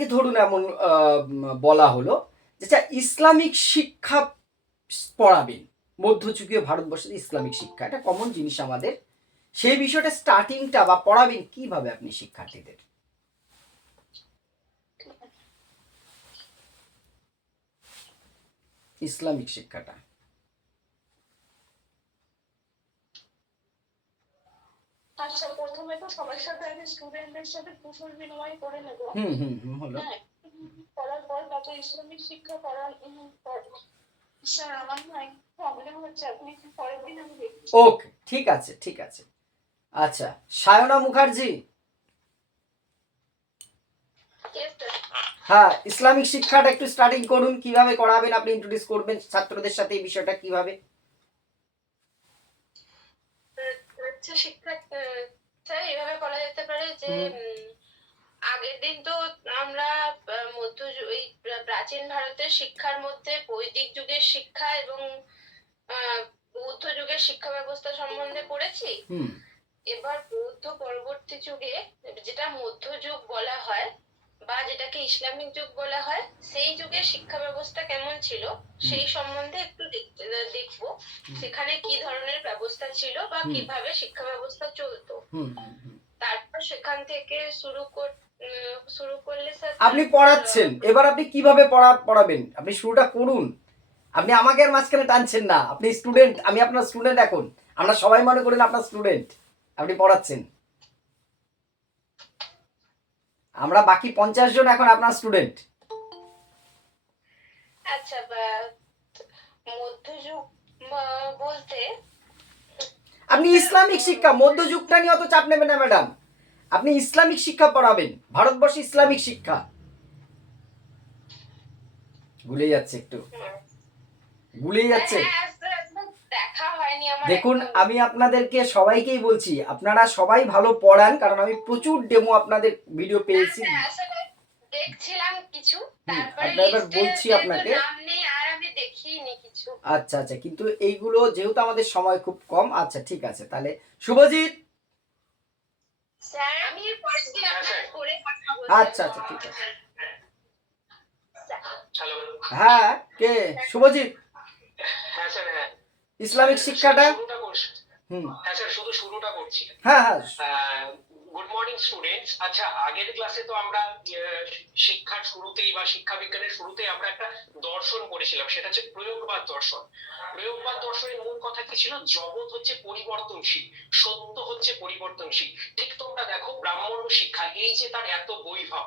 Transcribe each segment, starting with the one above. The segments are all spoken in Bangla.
আপনাকে ধরুন এমন বলা হলো যে ইসলামিক শিক্ষা পড়াবেন, মধ্যযুগীয় ভারতবর্ষের ইসলামিক শিক্ষা, এটা কমন জিনিস আমাদের, সেই বিষয়টা স্টার্টিংটা বা পড়াবেন কিভাবে আপনি শিক্ষার্থীদের? ইসলামিক শিক্ষাটা আচ্ছা, প্রথমে তো সবার সাথে আগে স্টুডেন্টদের সাথে কুশল বিনিময় করে নেব। হলো। হ্যাঁ, করার পর তাকে ইসলামিক শিক্ষা করার স্যার আমার না প্রবলেম হচ্ছে, আপনি পরের দিন আমি দেখছি। ওকে, ঠিক আছে ঠিক আছে। আচ্ছা, সায়না মুখার্জি, হ্যাঁ, ইসলামিক শিক্ষাটা একটু স্টার্টিং করুন, কিভাবে করাবেন আপনি, ইন্ট্রোডিউস করবেন ছাত্রদের সাথে এই বিষয়টা কিভাবে? শিক্ষা এভাবে বলা যেতে পারে যে আগের দিন তো আমরা ওই প্রাচীন ভারতের শিক্ষার মধ্যে বৈদিক যুগের শিক্ষা এবং বৌদ্ধ যুগের শিক্ষা ব্যবস্থা সম্বন্ধে পড়েছি। এবার বৌদ্ধ পরবর্তী যুগে যেটা মধ্যযুগ বলা হয় বা যেটাকে ইসলামিক যুগ বলা হয়, সেই যুগের শিক্ষা ব্যবস্থা কেমন ছিল সেই সম্বন্ধে একটু দেখবো, সেখানে কি ধরনের ব্যবস্থা ছিল বা কিভাবে শিক্ষা ব্যবস্থা চলতো। তারপর সেখান থেকে শুরু করলে স্যার আপনি পড়াচ্ছেন, এবার আপনি কিভাবে পড়াবেন, আপনি শুরুটা করুন। আপনি আমাকে আর মাঝখানে টানছেন না, আপনি স্টুডেন্ট, আমি আপনার স্টুডেন্ট, এখন আমরা সবাই মনে করেন আপনার স্টুডেন্ট, আপনি পড়াচ্ছেন, আমরা বাকি 50 জন এখন আপনার স্টুডেন্ট। আচ্ছা, মধ্যযুগ বলতে আপনি ইসলামিক শিক্ষা, মধ্যযুগটা নিয়ে অত চাপ নেবেন না ম্যাডাম, আপনি ইসলামিক শিক্ষা পড়াবেন, ভারতবর্ষে ইসলামিক শিক্ষা। ভুলে যাচ্ছে, একটু ভুলে যাচ্ছে। দেখুন, আমি আপনাদেরকে সবাইকেই বলছি, আপনারা সবাই ভালো পড়ান, কারণ আমি প্রচুর ডেমো আপনাদের ভিডিও পেয়েছি, দেখছিলাম কিছু, আপনাদের বলছি আপনাকে। আচ্ছা আচ্ছা, কিন্তু এইগুলো যেহেতু আমাদের সময় খুব কম, আচ্ছা ঠিক আছে, তাহলে শুভজিৎ, আচ্ছা আচ্ছা ঠিক আছে। হ্যাঁ, কে? শুভজিৎ, হ্যাঁ স্যার, হ্যাঁ, ইসলামিক শিক্ষাটা হ্যাঁ স্যার, শুধু শুরুটা করছি। হ্যাঁ হ্যাঁ, গুড মর্নিং স্টুডেন্টস। আচ্ছা, আগের ক্লাসে তো আমরা শিক্ষার শুরুতেই বা শিক্ষা বিজ্ঞানের শুরুতেই আমরা একটা দর্শন পড়েছিলাম, সেটা হচ্ছে প্রয়োগবাদ দর্শন। প্রয়োগবাদ দর্শনের মূল কথা কি ছিল? জগৎ হচ্ছে পরিবর্তনশীল, সত্য হচ্ছে পরিবর্তনশীল। ঠিক তোমরা দেখো, ব্রাহ্মণ্য শিক্ষা এই যে তার এত বৈভব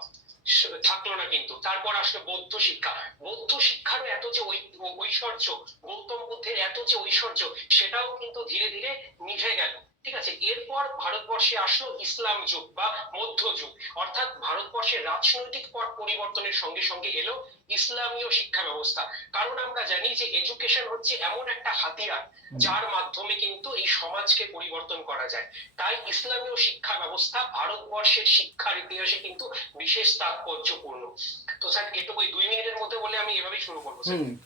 থাকলো না, কিন্তু তারপর আসলো বৌদ্ধ শিক্ষা। বৌদ্ধ শিক্ষারও এত যে ঐশ্বর্য, গৌতম বুদ্ধের এত যে ঐশ্বর্য, সেটাও কিন্তু ধীরে ধীরে নিভে গেল। ঠিক আছে, এরপর ভারতবর্ষে আসলো ইসলাম যুগ বা মধ্যযুগ, অর্থাৎ ভারতবর্ষের রাজনৈতিক পট পরিবর্তনের সঙ্গে সঙ্গে এলো ইসলামীয় শিক্ষা ব্যবস্থা। কারণ আমরা জানি যে এডুকেশন হচ্ছে এমন একটা হাতিয়ার যার মাধ্যমে কিন্তু এই সমাজকে পরিবর্তন করা যায়। তাই ইসলামীয় শিক্ষা ব্যবস্থা ভারতবর্ষের শিক্ষার ইতিহাসে কিন্তু বিশেষ তাৎপর্যপূর্ণ। তো স্যার, এটুকুই 2 মিনিটের মধ্যে বলে আমি এভাবেই শুরু করবো।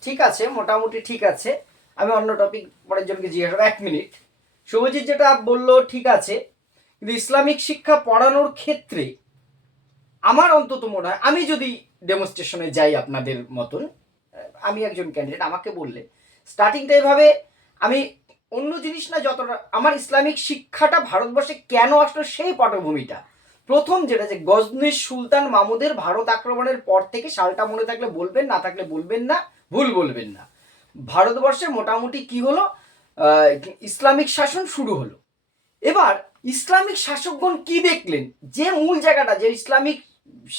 ঠিক আছে, মোটামুটি ঠিক আছে, আমি অন্য টপিক পরের জনকে জিজ্ঞাসা করবো। 1 মিনিট। শুভজিৎ যেটা বললো ঠিক আছে, কিন্তু ইসলামিক শিক্ষা পড়ানোর ক্ষেত্রে আমার অন্তত মনে হয়, আমি যদি ডেমনস্ট্রেশনে যাই আপনাদের মতন, আমি একজন ক্যান্ডিডেট, আমাকে বললে স্টার্টিংটা এভাবে, আমি অন্য জিনিস না, যতটা আমার ইসলামিক শিক্ষাটা ভারতবর্ষে কেন আসলো সেই পটভূমিটা, প্রথম যেটা যে গজনির সুলতান মামুদের ভারত আক্রমণের পর থেকে, সালটা মনে থাকলে বলবেন, না থাকলে বলবেন না, ভুল বলবেন না, ভারতবর্ষে মোটামুটি কি হলো, ইসলামিক শাসন শুরু হলো। এবার ইসলামিক শাসকগণ কি দেখলেন, যে মূল জায়গাটা, যে ইসলামিক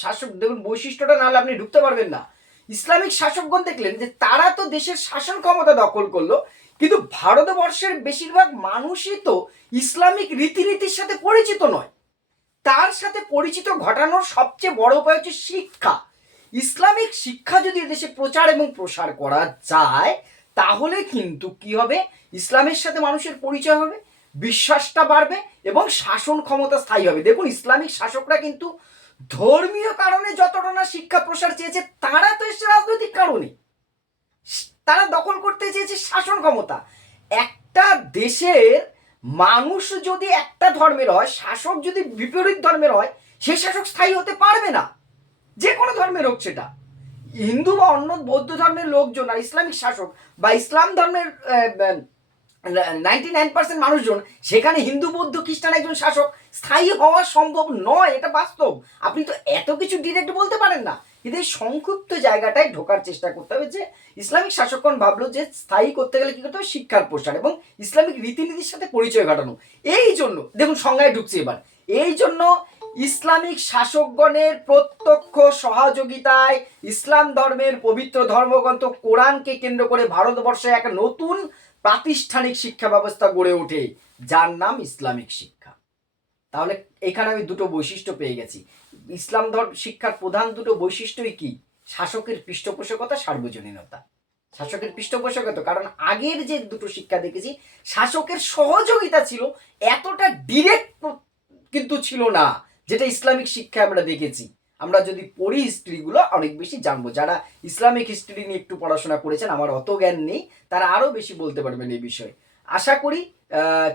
শাসক, দেখুন বৈশিষ্ট্যটা না হলে আপনি ঢুকতে পারবেন না। ইসলামিক শাসকগণ দেখলেন যে তারা তো দেশের শাসন ক্ষমতা দখল করলো, কিন্তু ভারতবর্ষের বেশিরভাগ মানুষই তো ইসলামিক রীতিনীতির সাথে পরিচিত নয়। তার সাথে পরিচিত ঘটানোর সবচেয়ে বড় উপায় হচ্ছে শিক্ষা। ইসলামিক শিক্ষা যদি দেশে প্রচার এবং প্রসার করা যায়, তাহলে কিন্তু কি হবে, ইসলামের সাথে মানুষের পরিচয় হবে, বিশ্বাসটা বাড়বে এবং শাসন ক্ষমতা স্থায়ী হবে। দেখুন, ইসলামিক শাসকরা কিন্তু ধর্মীয় কারণে যতটা না শিক্ষা প্রসার চেয়েছে, তারা তো এসে রাজনৈতিক কারণে, তারা দখল করতে চেয়েছে শাসন ক্ষমতা। একটা দেশের মানুষ যদি একটা ধর্মের হয়, শাসক যদি বিপরীত ধর্মের হয়, সেই শাসক স্থায়ী হতে পারবে না। যে কোনো ধর্মের হোক সেটা, হিন্দু বা অন্য বৌদ্ধ ধর্মের লোকজন আর ইসলামিক শাসক বা ইসলাম ধর্মের 99% মানুষজন, সেখানে হিন্দু বৌদ্ধ খ্রিস্টান একজন শাসক স্থায়ী হওয়া সম্ভব নয়, এটা বাস্তব। আপনি তো এত কিছু ডিরেক্ট বলতে পারেন না, কিন্তু এই সংক্ষিপ্ত জায়গাটায় ঢোকার চেষ্টা করতে হবে যে ইসলামিক শাসকগণ ভাবলো যে স্থায়ী করতে গেলে কি করতে হবে, শিক্ষার প্রসার এবং ইসলামিক রীতিনীতির সাথে পরিচয় ঘটানো। এই জন্য দেখুন সংজ্ঞায় ঢুকছে এবার, এই জন্য ইসলামিক শাসকগণের প্রত্যক্ষ সহযোগিতায় ইসলাম ধর্মের পবিত্র ধর্মগ্রন্থ কোরআনকে কেন্দ্র করে ভারতবর্ষে এক নতুন প্রাতিষ্ঠানিক শিক্ষা ব্যবস্থা গড়ে ওঠে, যার নাম ইসলামিক শিক্ষা। তাহলে এখানে আমি দুটো বৈশিষ্ট্য পেয়ে গেছি। ইসলাম ধর্ম শিক্ষার প্রধান দুটো বৈশিষ্ট্যই কি? শাসকের পৃষ্ঠপোষকতা, সার্বজনীনতা। শাসকের পৃষ্ঠপোষকতা, কারণ আগের যে দুটো শিক্ষা দেখেছি শাসকের সহযোগিতা ছিল, এতটা ডিরেক্ট কিন্তু ছিল না যেটা ইসলামিক শিক্ষা আমরা দেখেছি। আমরা যদি পড়ি হিস্ট্রিগুলো অনেক বেশি জানবো। যারা ইসলামিক হিস্ট্রি নিয়ে একটু পড়াশোনা করেছেন, আমার অত জ্ঞান নেই, তারা আরও বেশি বলতে পারবেন এই বিষয়ে। আশা করি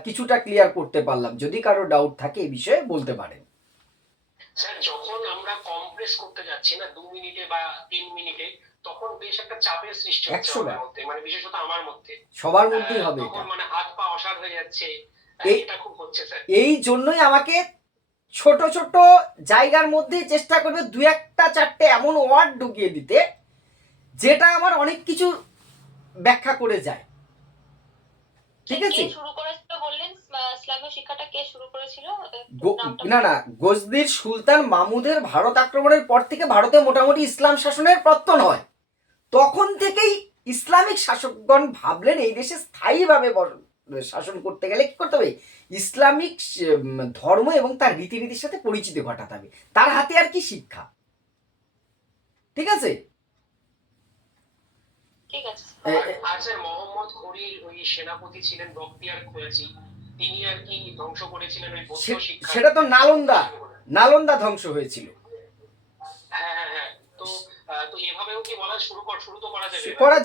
কিছুটা ক্লিয়ার করতে পারলাম। যদি কারো ডাউট থাকে এই বিষয়ে বলতে পারেন। স্যার, যখন আমরা কমপ্রেস করতে যাচ্ছি না 2 মিনিটে বা 3 মিনিটে, তখন বেশ একটা চাপের সৃষ্টি হচ্ছে 100 আমার মধ্যে, মানে বিশেষত আমার মধ্যে। সবার মধ্যেই হবে তখন এটা। মানে হাত পা অসাড় হয়ে যাচ্ছে, এটা খুব হচ্ছে স্যার। এই জন্যই আমাকে ছোট ছোট জায়গার মধ্যে চেষ্টা করবে 2-1-4টে এমন ওয়ার্ড ঢুকিয়ে দিতে যেটা আমার অনেক কিছু ব্যাখ্যা করে যায়। ঠিক আছে? কে শুরু করেছিল বললেন? ইসলামীয় শিক্ষাটা কে শুরু করেছিল? না, গজনির সুলতান মাহমুদের ভারত আক্রমণের পর থেকে ভারতে মোটামুটি ইসলাম শাসনের পত্তন হয়। তখন থেকেই ইসলামিক শাসকগণ ভাবলেন এই দেশে স্থায়ীভাবে শাসন করতে গেলে কি করতে হবে, ইসলামিক ধর্ম এবং তার রীতিনীতির সাথে পরিচিতি ঘটাতে হবে। তার হাতে আর কি শিক্ষা। ঠিক আছে? ঠিক আছে। আর স্যার, মোহাম্মদ ঘুরির ওই সেনাপতি ছিলেন বখতিয়ার খলজি, তিনি আর কি ধ্বংস করেছিলেন ওই বৌদ্ধ শিক্ষা। সেটা তো নালন্দা ধ্বংস হয়েছিল। হ্যাঁ, তো তো এভাবেও কি বলা শুরু তো করা যাবে? করা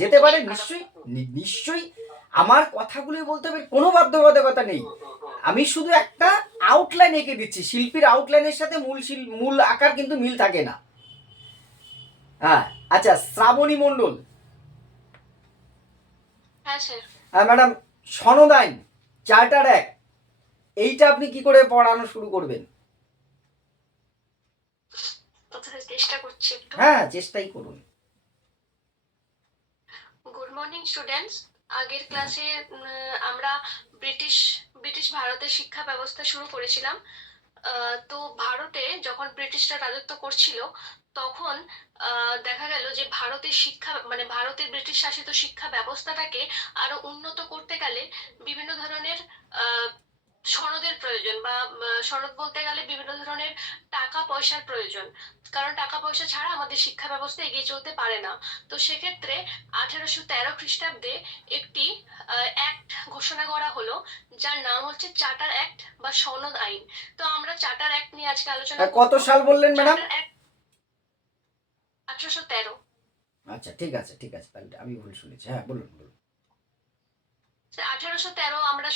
যেতে পারে নিশ্চয়ই। আমার কথাগুলো বলতে হবে, কোনো বাধ্যবাধকতা নেই। আমি শুধু একটা আউটলাইন এঁকে দিচ্ছি। শিল্পীর আউটলাইনের সাথে মূল আকার কিন্তু মিল থাকে না। হ্যাঁ, আচ্ছা, শ্রাবণী মণ্ডল। হ্যাঁ স্যার। হ্যাঁ ম্যাডাম, সনদ আইন, চার্টার অ্যাক্ট, এইটা আপনি কি করে পড়ানো শুরু করবেন? চেষ্টা করছি একটু। হ্যাঁ, চেষ্টাই করুন। Good morning students. আগের ক্লাসে আমরা ব্রিটিশ ভারতের শিক্ষা ব্যবস্থা শুরু করেছিলাম। তো ভারতে যখন ব্রিটিশরা রাজত্ব করছিল তখন দেখা গেল যে ভারতের শিক্ষা মানে ভারতের ব্রিটিশ শাসিত শিক্ষা ব্যবস্থাটাকে আরো উন্নত করতে গেলে বিভিন্ন ধরনের সনদের প্রয়োজন, বা সনদ বলতে গেলে বিভিন্ন ধরনের টাকা পয়সার প্রয়োজন, কারণ টাকা পয়সা ছাড়া আমাদের শিক্ষা ব্যবস্থা এগিয়ে চলতে পারে না। তো সেক্ষেত্রে 1813 খ্রিস্টাব্দে একটি অ্যাক্ট ঘোষণা করা হলো, যার নাম হচ্ছে চার্টার অ্যাক্ট বা সনদ আইন। তো আমরা চার্টার অ্যাক্ট নিয়ে আজকে আলোচনা করব। কত সাল বললেন ম্যাডাম? 1813। আচ্ছা, ঠিক আছে, তাহলে আমি ভুল শুনেছি। হ্যাঁ, বলুন। 1813 আমরা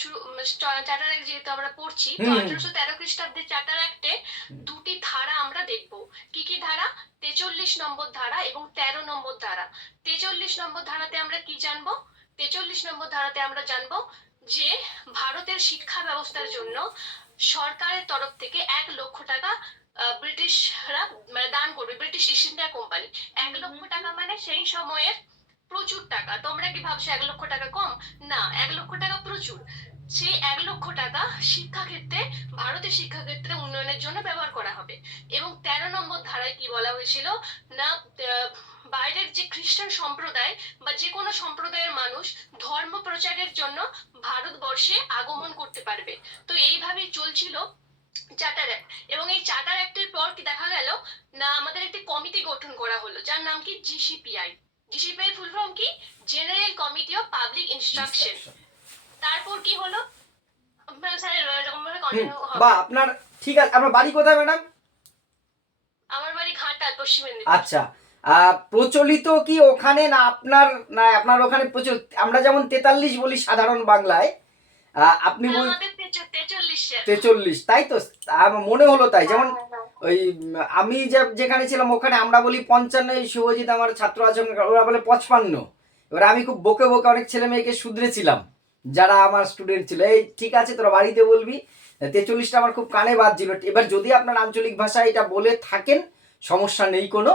চার্টার অ্যাক্ট যেহেতু আমরা পড়ছি, তো 1813 খ্রিস্টাব্দে চার্টার অ্যাক্টে দুটি ধারা আমরা দেখব। কি কি ধারা? 43 নম্বর ধারা এবং 13 নম্বর ধারা। 43 নম্বর ধারাতে আমরা কি জানবো? 43 নম্বর ধারাতে আমরা জানবো যে ভারতের শিক্ষা ব্যবস্থার জন্য সরকারের তরফ থেকে 1 লক্ষ টাকা ব্রিটিশরা মানে দান করবে, ব্রিটিশ ইস্ট ইন্ডিয়া কোম্পানি। 1 লক্ষ টাকা মানে সেই সময়ের প্রচুর টাকা। তোমরা কি ভাবছো 1 লক্ষ টাকা কম? না, 1 লক্ষ টাকা প্রচুর। সেই 1 লক্ষ টাকা শিক্ষাক্ষেত্রে, ভারতের শিক্ষাক্ষেত্রে উন্নয়নের জন্য ব্যবহার করা হবে। এবং 13 নম্বর ধারায় কি বলা হয়েছিল না, বাইরের যে খ্রিস্টান সম্প্রদায় বা যে কোনো সম্প্রদায়ের মানুষ ধর্ম প্রচারের জন্য ভারতবর্ষে আগমন করতে পারবে। তো এইভাবেই চলছিল চার্টার অ্যাক্ট। এবং এই চার্টার অ্যাক্টের পর কি দেখা গেল না, আমাদের একটি কমিটি গঠন করা হলো, যার নাম কি জিসিপিআই। জিসিপিআই ফুল ফর্ম কি? General committee of public instruction. তারপর কি হলো স্যার, এরকম ভাবে কন্টিনিউ হবে। বা আপনার ঠিক আছে, আপনার বাড়ি কোথায় ম্যাডাম? আমার বাড়ি ঘাটাল, পশ্চিম মেদিনীপুর। আচ্ছা, প্রচলিত কি ওখানে না আপনার ওখানে প্রচলিত? আমরা যেমন 43 বলি সাধারণ বাংলায়, আপনি বল। আমাদের 43 43, তাই তো আমার মনে হলো তাই। যেমন ওই আমি যেখানে ছিলাম ওখানে আমরা বলি 55, শুভজিৎ আমার ছাত্র আছে ওরা বলে 55। এবার আমি খুব বকে বকে অনেক ছেলে মেয়েকে শুধরেছিলাম যারা আমার স্টুডেন্ট ছিল, এই ঠিক আছে তোরা বাড়িতে বলবি। 43টা আমার খুব কানে বাজছিল। এবার যদি আপনার আঞ্চলিক ভাষায় এটা বলে থাকেন সমস্যা নেই, কোনো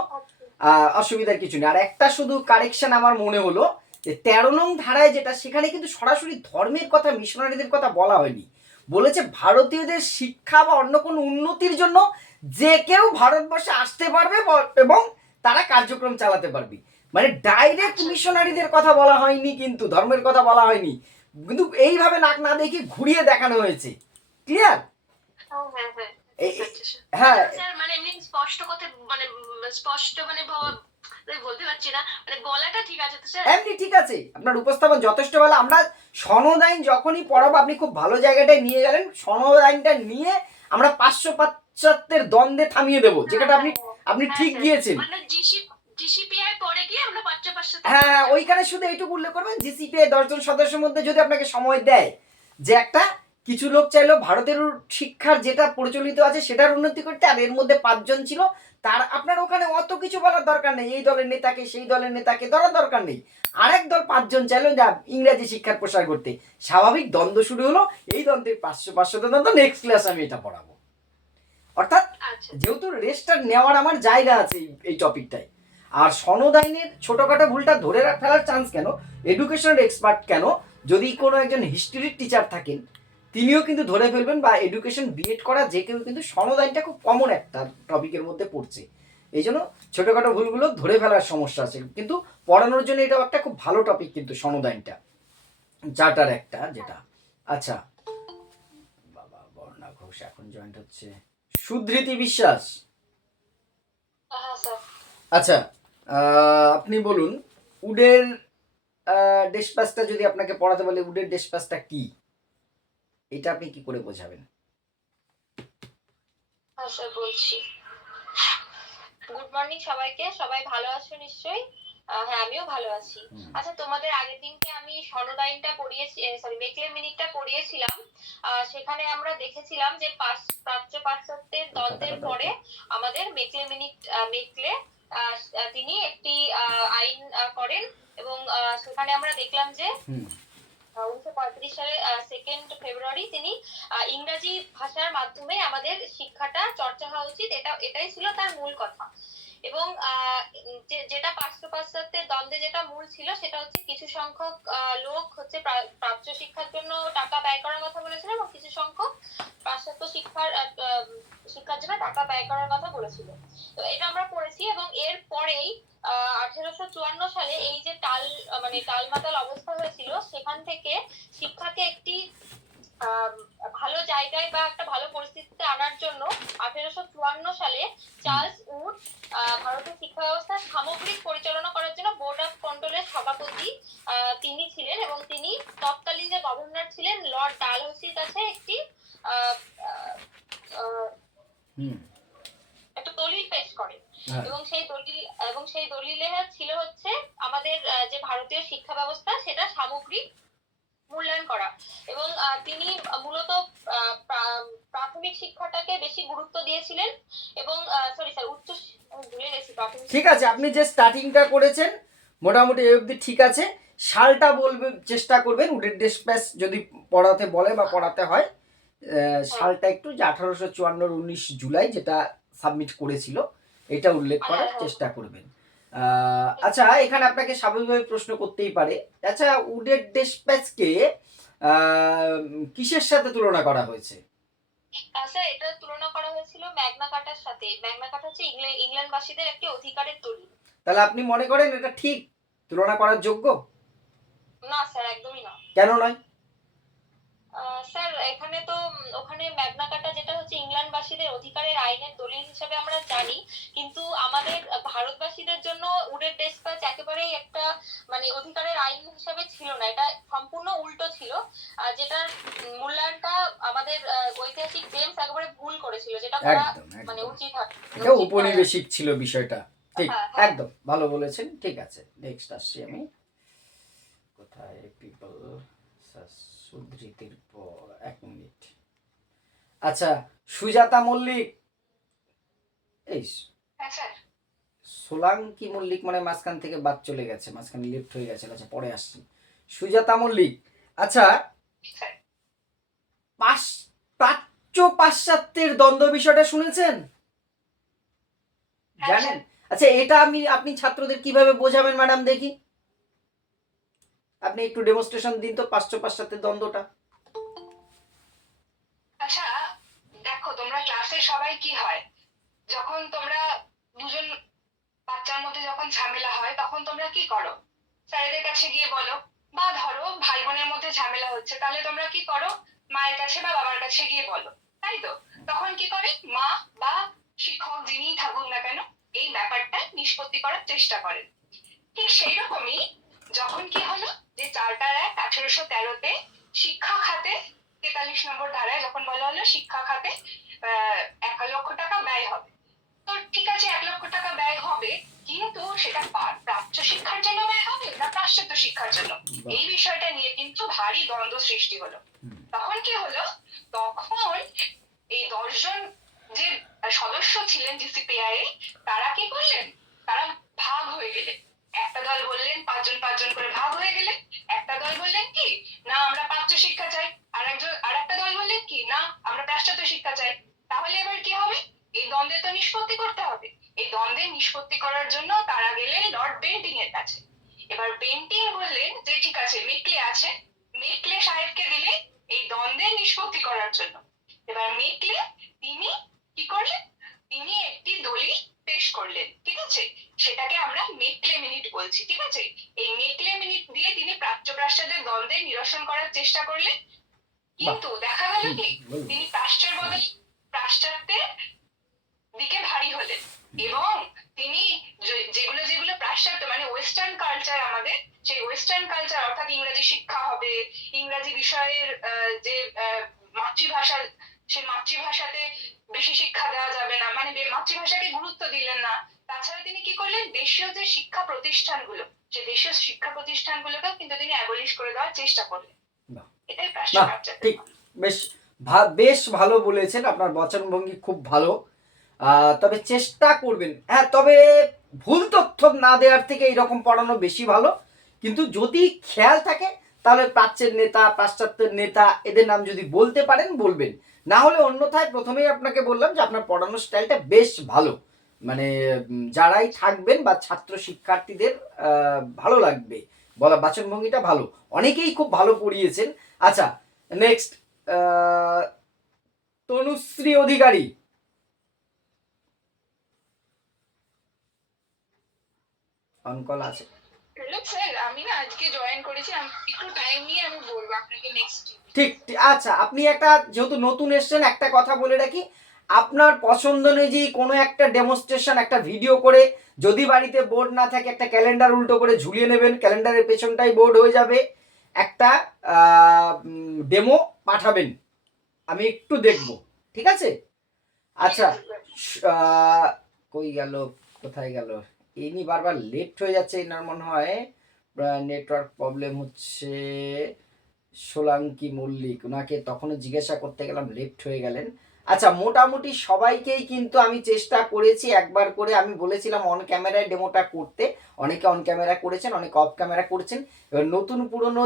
অসুবিধার কিছু নেই। আর একটা শুধু কারেকশন আমার মনে হলো যে 13 নং ধারায় যেটা, সেখানে কিন্তু সরাসরি ধর্মের কথা, মিশনারিদের কথা বলা হয়নি। বলেছে ভারতীয়দের শিক্ষা বা অন্য কোনো উন্নতির জন্য যে কেউ ভারতবর্ষে আসতে পারবে এবং তারা কার্যক্রম চালাতে পারবে। মানে ডাইরেক্ট মিশনারিদের কথা বলা হয়নি, কিন্তু ধর্মের কথা বলা হয়নি, কিন্তু এইভাবে নাক না দেখি ঘুরিয়ে দেখানো হয়েছে। ক্লিয়ার? হ্যাঁ মানে এমনি স্পষ্ট কথা, মানে স্পষ্ট মানে বলতে পারছি না, মানে বলাটা ঠিক আছে তো স্যার? এমনি ঠিক আছে, আপনার উপস্থাপন যথেষ্ট ভালো। আমরা সনদ আইন যখনই পড়াবো, আপনি খুব ভালো জায়গাটায় নিয়ে গেলেন। সনদ আইনটা নিয়ে আমরা 500 পাশ্চাত্যের দ্বন্দ্বে থামিয়ে দেবো, যেটা আপনি ঠিক গিয়েছেন। মানে জিসিপিআই পরে গিয়ে আমরা হ্যাঁ, ওইখানে শুধু এইটুকু উল্লেখ করবেন, জিসিপিআই 10 জন সদস্যের মধ্যে যদি আপনাকে সময় দেয় যে একটা কিছু লোক চাইলো ভারতের শিক্ষার যেটা প্রচলিত আছে সেটার উন্নতি করতে, আর এর মধ্যে 5 জন ছিল, তার আপনার ওখানে অত কিছু বলার দরকার নেই। এই দলের নেতাকে সেই দলের নেতাকে ধরার দরকার নেই। আরেক দল 5 জন চাইলো যা ইংরেজি শিক্ষার প্রসার করতে, স্বাভাবিক দ্বন্দ্ব শুরু হলো। এই দ্বন্দ্বের 500 দ্বন্দ্ব নেক্সট ক্লাস আমি এটা পড়াবো। অর্থাৎ যেহেতু রেস্টার নেওয়ার আমার জায়গা আছে এই টপিকটাই। আর সনদ আইনের ছোটখাটো ভুলটা ধরে ফেলার চান্স কেন, এডুকেশনের এক্সপার্ট কেন, যদি কোনো একজন হিস্ট্রির টিচার থাকেন তিনিও কিন্তু ধরে ফেলবেন, বা এডুকেশন বিএড করা যে কেউ কিন্তু সনদ আইনটা খুব কমন একটা টপিকের মধ্যে পড়ছে। এই জন্য ছোটোখাটো ভুলগুলো ধরে ফেলার সমস্যা আছে, কিন্তু পড়ানোর জন্য এটাও একটা খুব ভালো টপিক কিন্তু সনদ আইনটা, চার্টার একটা যেটা। আচ্ছা, বাবা বর্ণা ঘোষ এখন জয়েন্ট হচ্ছে। সুধৃতি বিশ্বাস, আচ্ছা আপনি বলুন উডের ডেসপাসটা যদি আপনাকে পড়াতে বলে, উডের ডেসপাসটা কি, এটা আপনি কি করে বোঝাবেন? আচ্ছা বলছি। গুড মর্নিং সবাইকে, সবাই ভালো আছো নিশ্চয়ই? হ্যাঁ আমিও ভালো আছি। আচ্ছা তোমাদের আগের দিনকে আমি সনদ আইনটা পড়িয়েছি, সরি মেকলে মিনিটটা পড়িয়েছিলাম। সেখানে আমরা দেখেছিলাম যে প্রাচ্য পাশ্চাত্যের দ্বন্দ্বের পরে আমাদের মেকলে মিনিট মেকলে তিনি একটি আইন করেন, এবং সেখানে আমরা দেখলাম যে 1935 সালে 2 ফেব্রুয়ারি তিনি ইংরেজি ভাষার মাধ্যমে আমাদের শিক্ষাটা চর্চা হওয়া উচিত, এটাই ছিল তার মূল কথা। এবং যেটা পাশ্চাত্যের দ্বন্দ্বে যেটা মূল ছিল সেটা হচ্ছে কিছু সংখ্যক লোক হচ্ছে প্রাচ্য শিক্ষার জন্য টাকা ব্যয় করার কথা বলেছিল, এবং কিছু সংখ্যক পাশ্চাত্য শিক্ষার জন্য টাকা ব্যয় করার কথা বলেছিল। তো এটা আমরা পড়েছি, এবং এর পরেই 1854 সালে এই যে টালমাটাল অবস্থা হয়েছিল, সেখান থেকে শিক্ষাকে একটি ভালো জায়গায় বা একটা ভালো পরিস্থিতিতে আনার জন্য 1854 সালে চার্লস উড ভারতের শিক্ষা ব্যবস্থার সামগ্রিক পরিচালনা করার জন্য বোর্ড অফ কন্ট্রোলের সভাপতি তিনি ছিলেন, এবং তিনি তৎকালীন যে গভর্নর ছিলেন লর্ড ডালহৌসির কাছে একটি একটা দলিল পেশ করেন। এবং সেই দলিলে ছিল হচ্ছে আমাদের যে ভারতীয় শিক্ষা ব্যবস্থা সেটা সামগ্রিক মূল্যায়ন করা, এবং তিনি মূলত প্রাথমিক শিক্ষাটাকে বেশি গুরুত্ব দিয়েছিলেন, এবং সরি স্যার উচ্চ ভুলে গেছি প্রাথমিক। ঠিক আছে, আপনি যে স্টার্টিংটা করেছেন মোটামুটি এই অবধি ঠিক আছে। সালটা বলবেন, চেষ্টা করবেন উডের ডেসপ্যাচ যদি পড়াতে বলে বা পড়াতে হয় সালটা একটু, যে 1854 19 জুলাই যেটা সাবমিট করেছিল এটা উল্লেখ করার চেষ্টা করবেন। আচ্ছা এখানে আপনাকে স্বাভাবিকভাবে প্রশ্ন করতেই পারে, আচ্ছা উডের ডেসপ্যাচকে কিসের সাথে তুলনা করা হয়েছে? স্যার এটা তুলনা করা হয়েছিল ম্যাগনা কার্টার সাথে। ম্যাগনা কার্টা হচ্ছে ইংল্যান্ডবাসীদের একটি অধিকারের দলিল। তাহলে আপনি মনে করেন এটা ঠিক তুলনা করার যোগ্য? না স্যার একদমই না। কেন নয়? স্যার এখানে তো ওখানে ম্যাগনা কার্টা যেটা হচ্ছে ইংল্যান্ডবাসীদের অধিকারের আইনের দলিল হিসেবে আমরা জানি, কিন্তু আমাদের ভারতবাসীদের জন্য উডের ডেসপ্যাচ একেবারেই একটা মানে অধিকারের আইন হিসেবে ছিল না, এটা সম্পূর্ণ উল্টো ছিল, যেটার মূল্যায়নটা আমাদের ঐতিহাসিক জেমস একেবারে ভুল করেছিল, যেটা করা মানে উচিত হয়। এটা উপনিবেশিক ছিল বিষয়টা, ঠিক একদম ভালো বলেছেন। ঠিক আছে নেক্সট আসছি আমি, কোথায় পিপল সুধৃতির পর 1 মিনিট। আচ্ছা, সুজাতা মল্লিক, এই হ্যাঁ স্যার। সোলাঙ্কি মল্লিক মানে মাঝখান থেকে বাদ চলে গেছে, মাঝখানে লেফট হয়ে গেছে। আচ্ছা পরে আসছি। সুজাতা মল্লিক, আচ্ছা স্যার প্রাচ্য পাশ্চাত্যের দ্বন্দ্ব বিষয়টা শুনেছেন, হ্যাঁ জানেন? স্যার। আচ্ছা এটা আপনি ছাত্রদের কিভাবে বোঝাবেন ম্যাডাম দেখি, আপনি একটু ডেমনস্ট্রেশন দিন তো প্রাচ্য পাশ্চাত্যের দ্বন্দ্বটা। আচ্ছা দেখো, তোমরা ক্লাসে সবাই কি হয়, যখন তোমরা দুজন বাচ্চার মধ্যে যখন ঝামেলা হয় তখন তোমরা কি করো? স্যারেদের কাছে গিয়ে বলো। বা ধরো ভাই বোনের মধ্যে ঝামেলা হচ্ছে, তাহলে তোমরা কি করো? মায়ের কাছে বা বাবার কাছে গিয়ে বলো, তাই তো? তখন কি করে মা বা শিক্ষক যিনিই থাকুক না কেন এই ব্যাপারটা নিষ্পত্তি করার চেষ্টা করেন। ঠিক সেই রকমই যখন কি হলো যে 4/1/1813-তে শিক্ষা খাতে 43 নম্বর ধারায় যখন বলা হলো শিক্ষা খাতে 1 লক্ষ টাকা ব্যয় হবে। তো ঠিক আছে, 1 লক্ষ টাকা ব্যয় হবে, কিন্তু সেটা প্রাচ্য শিক্ষার জন্য ব্যয় হবে না পাশ্চাত্য শিক্ষার জন্য, এই বিষয়টা নিয়ে কিন্তু ভারী দ্বন্দ্ব সৃষ্টি হলো। তখন কি হলো, তখন এই 10 জন যে সদস্য ছিলেন জিসিপিআই, তারা কি করলেন, তারা ভাগ হয়ে গেলেন। একটা দল বললেন 5 জন 5 জন করে ভাগ হয়ে গেলেন। একটা দল বললেন কি না আমরা প্রাচ্য শিক্ষা চাই, আর একটা দল বললেন কি না আমরা পাশ্চাত্য শিক্ষা চাই। তাহলে এবার কি হবে, এই দ্বন্দ্বের তো নিষ্পত্তি করতে হবে। এই দ্বন্দ্বের নিষ্পত্তি করার জন্য তারা গেলেন লর্ড বেন্টিং এর কাছে। এবার বেন্টিং বললেন যে ঠিক আছে, মেকলে আছে, মেকলে সাহেবকে দিলে এই দ্বন্দ্বের নিষ্পত্তি করার জন্য। এবার মেকলে তিনি কি করলেন, তিনি একটি দলিল পেশ করলেন, ঠিক আছে? সেটাকে আমরা মেকলে মিনিট বলছি, ঠিক আছে? এই মেকলে মিনিট দিয়ে তিনি প্রাচ্য পাশ্চাত্যের দ্বন্দ্বের নিরসন করার চেষ্টা করলেন। কিন্তু দেখা গেল কি, তিনি প্রাচ্যের বদলে পাশ্চাত্যের দিকে ভারী হলেন। এবং তিনি যেগুলো যেগুলো পাশ্চাত্য মানে ওয়েস্টার্ন কালচার আমাদের, সেই ওয়েস্টার্ন কালচার অর্থাৎ ইংরেজি শিক্ষা হবে, ইংরেজি বিষয়ের যে মাতৃভাষা, সেই মাতৃভাষাতে বেশি শিক্ষা দেওয়া যাবে না, মানে মাতৃভাষাকে গুরুত্ব দিলেন না। তাছাড়া তিনি কি করলেন, দেশীয় যে শিক্ষা প্রতিষ্ঠানগুলো, সেই দেশীয় শিক্ষা প্রতিষ্ঠানগুলোকেও কিন্তু তিনি অ্যাবলিশ করে দেওয়ার চেষ্টা করলেন। এটাই প্রাচ্য কালচার। ঠিক, বেশ বেশ ভালো বলেছেন, আপনার বচনভঙ্গি খুব ভালো। তবে চেষ্টা করবেন, হ্যাঁ, তবে ভুল তথ্য না দেওয়ার থেকে এইরকম পড়ানো বেশি ভালো। কিন্তু যদি খেয়াল থাকে তাহলে প্রাচ্যের নেতা, পাশ্চাত্যের নেতা, এদের নাম যদি বলতে পারেন বলবেন, না হলে অন্যথায় প্রথমেই আপনাকে বললাম যে আপনার পড়ানোর স্টাইলটা বেশ ভালো, মানে যারাই থাকবেন বা ছাত্র শিক্ষার্থীদের ভালো লাগবে, বলা বাচনভঙ্গিটা ভালো, অনেকেই খুব ভালো পড়িয়েছেন। আচ্ছা নেক্সট, তনুশ্রী অধিকারী, অনকল আছে। হ্যালো স্যার, আমি না আজকে জয়েন করেছি, একটু টাইম নিয়ে আমি বলবো আপনাকে নেক্সট। ঠিক, আচ্ছা আপনি একটা যেহেতু নতুন এসেছেন, একটা কথা বলে রাখি, আপনার পছন্দ অনুযায়ী কোনো একটা ডেমনস্ট্রেশন, একটা ভিডিও করে, যদি বাড়িতে বোর্ড না থাকে একটা ক্যালেন্ডার উল্টো করে ঝুলিয়ে নেবেন, ক্যালেন্ডারের পেছনটাই বোর্ড হয়ে যাবে, একটা ডেমো পাঠাবেন, আমি একটু দেখব, ঠিক আছে? আচ্ছা, কই গেল, কোথায় গেল, ইনি বারবার লেট হয়ে যাচ্ছে, এনার মনে হয় নেটওয়ার্ক প্রবলেম হচ্ছে। সোলাঙ্কি মল্লিক, ওনাকে তখনও জিজ্ঞাসা করতে গেলাম, লেফট হয়ে গেলেন। আচ্ছা মোটামুটি সবাইকেই কিন্তু আমি চেষ্টা করেছি একবার করে, আমি বলেছিলাম অন ক্যামেরায় ডেমোটা করতে, অনেকে অন ক্যামেরা করেছেন, অনেকে অফ ক্যামেরা করেছেন, এবার নতুন পুরনো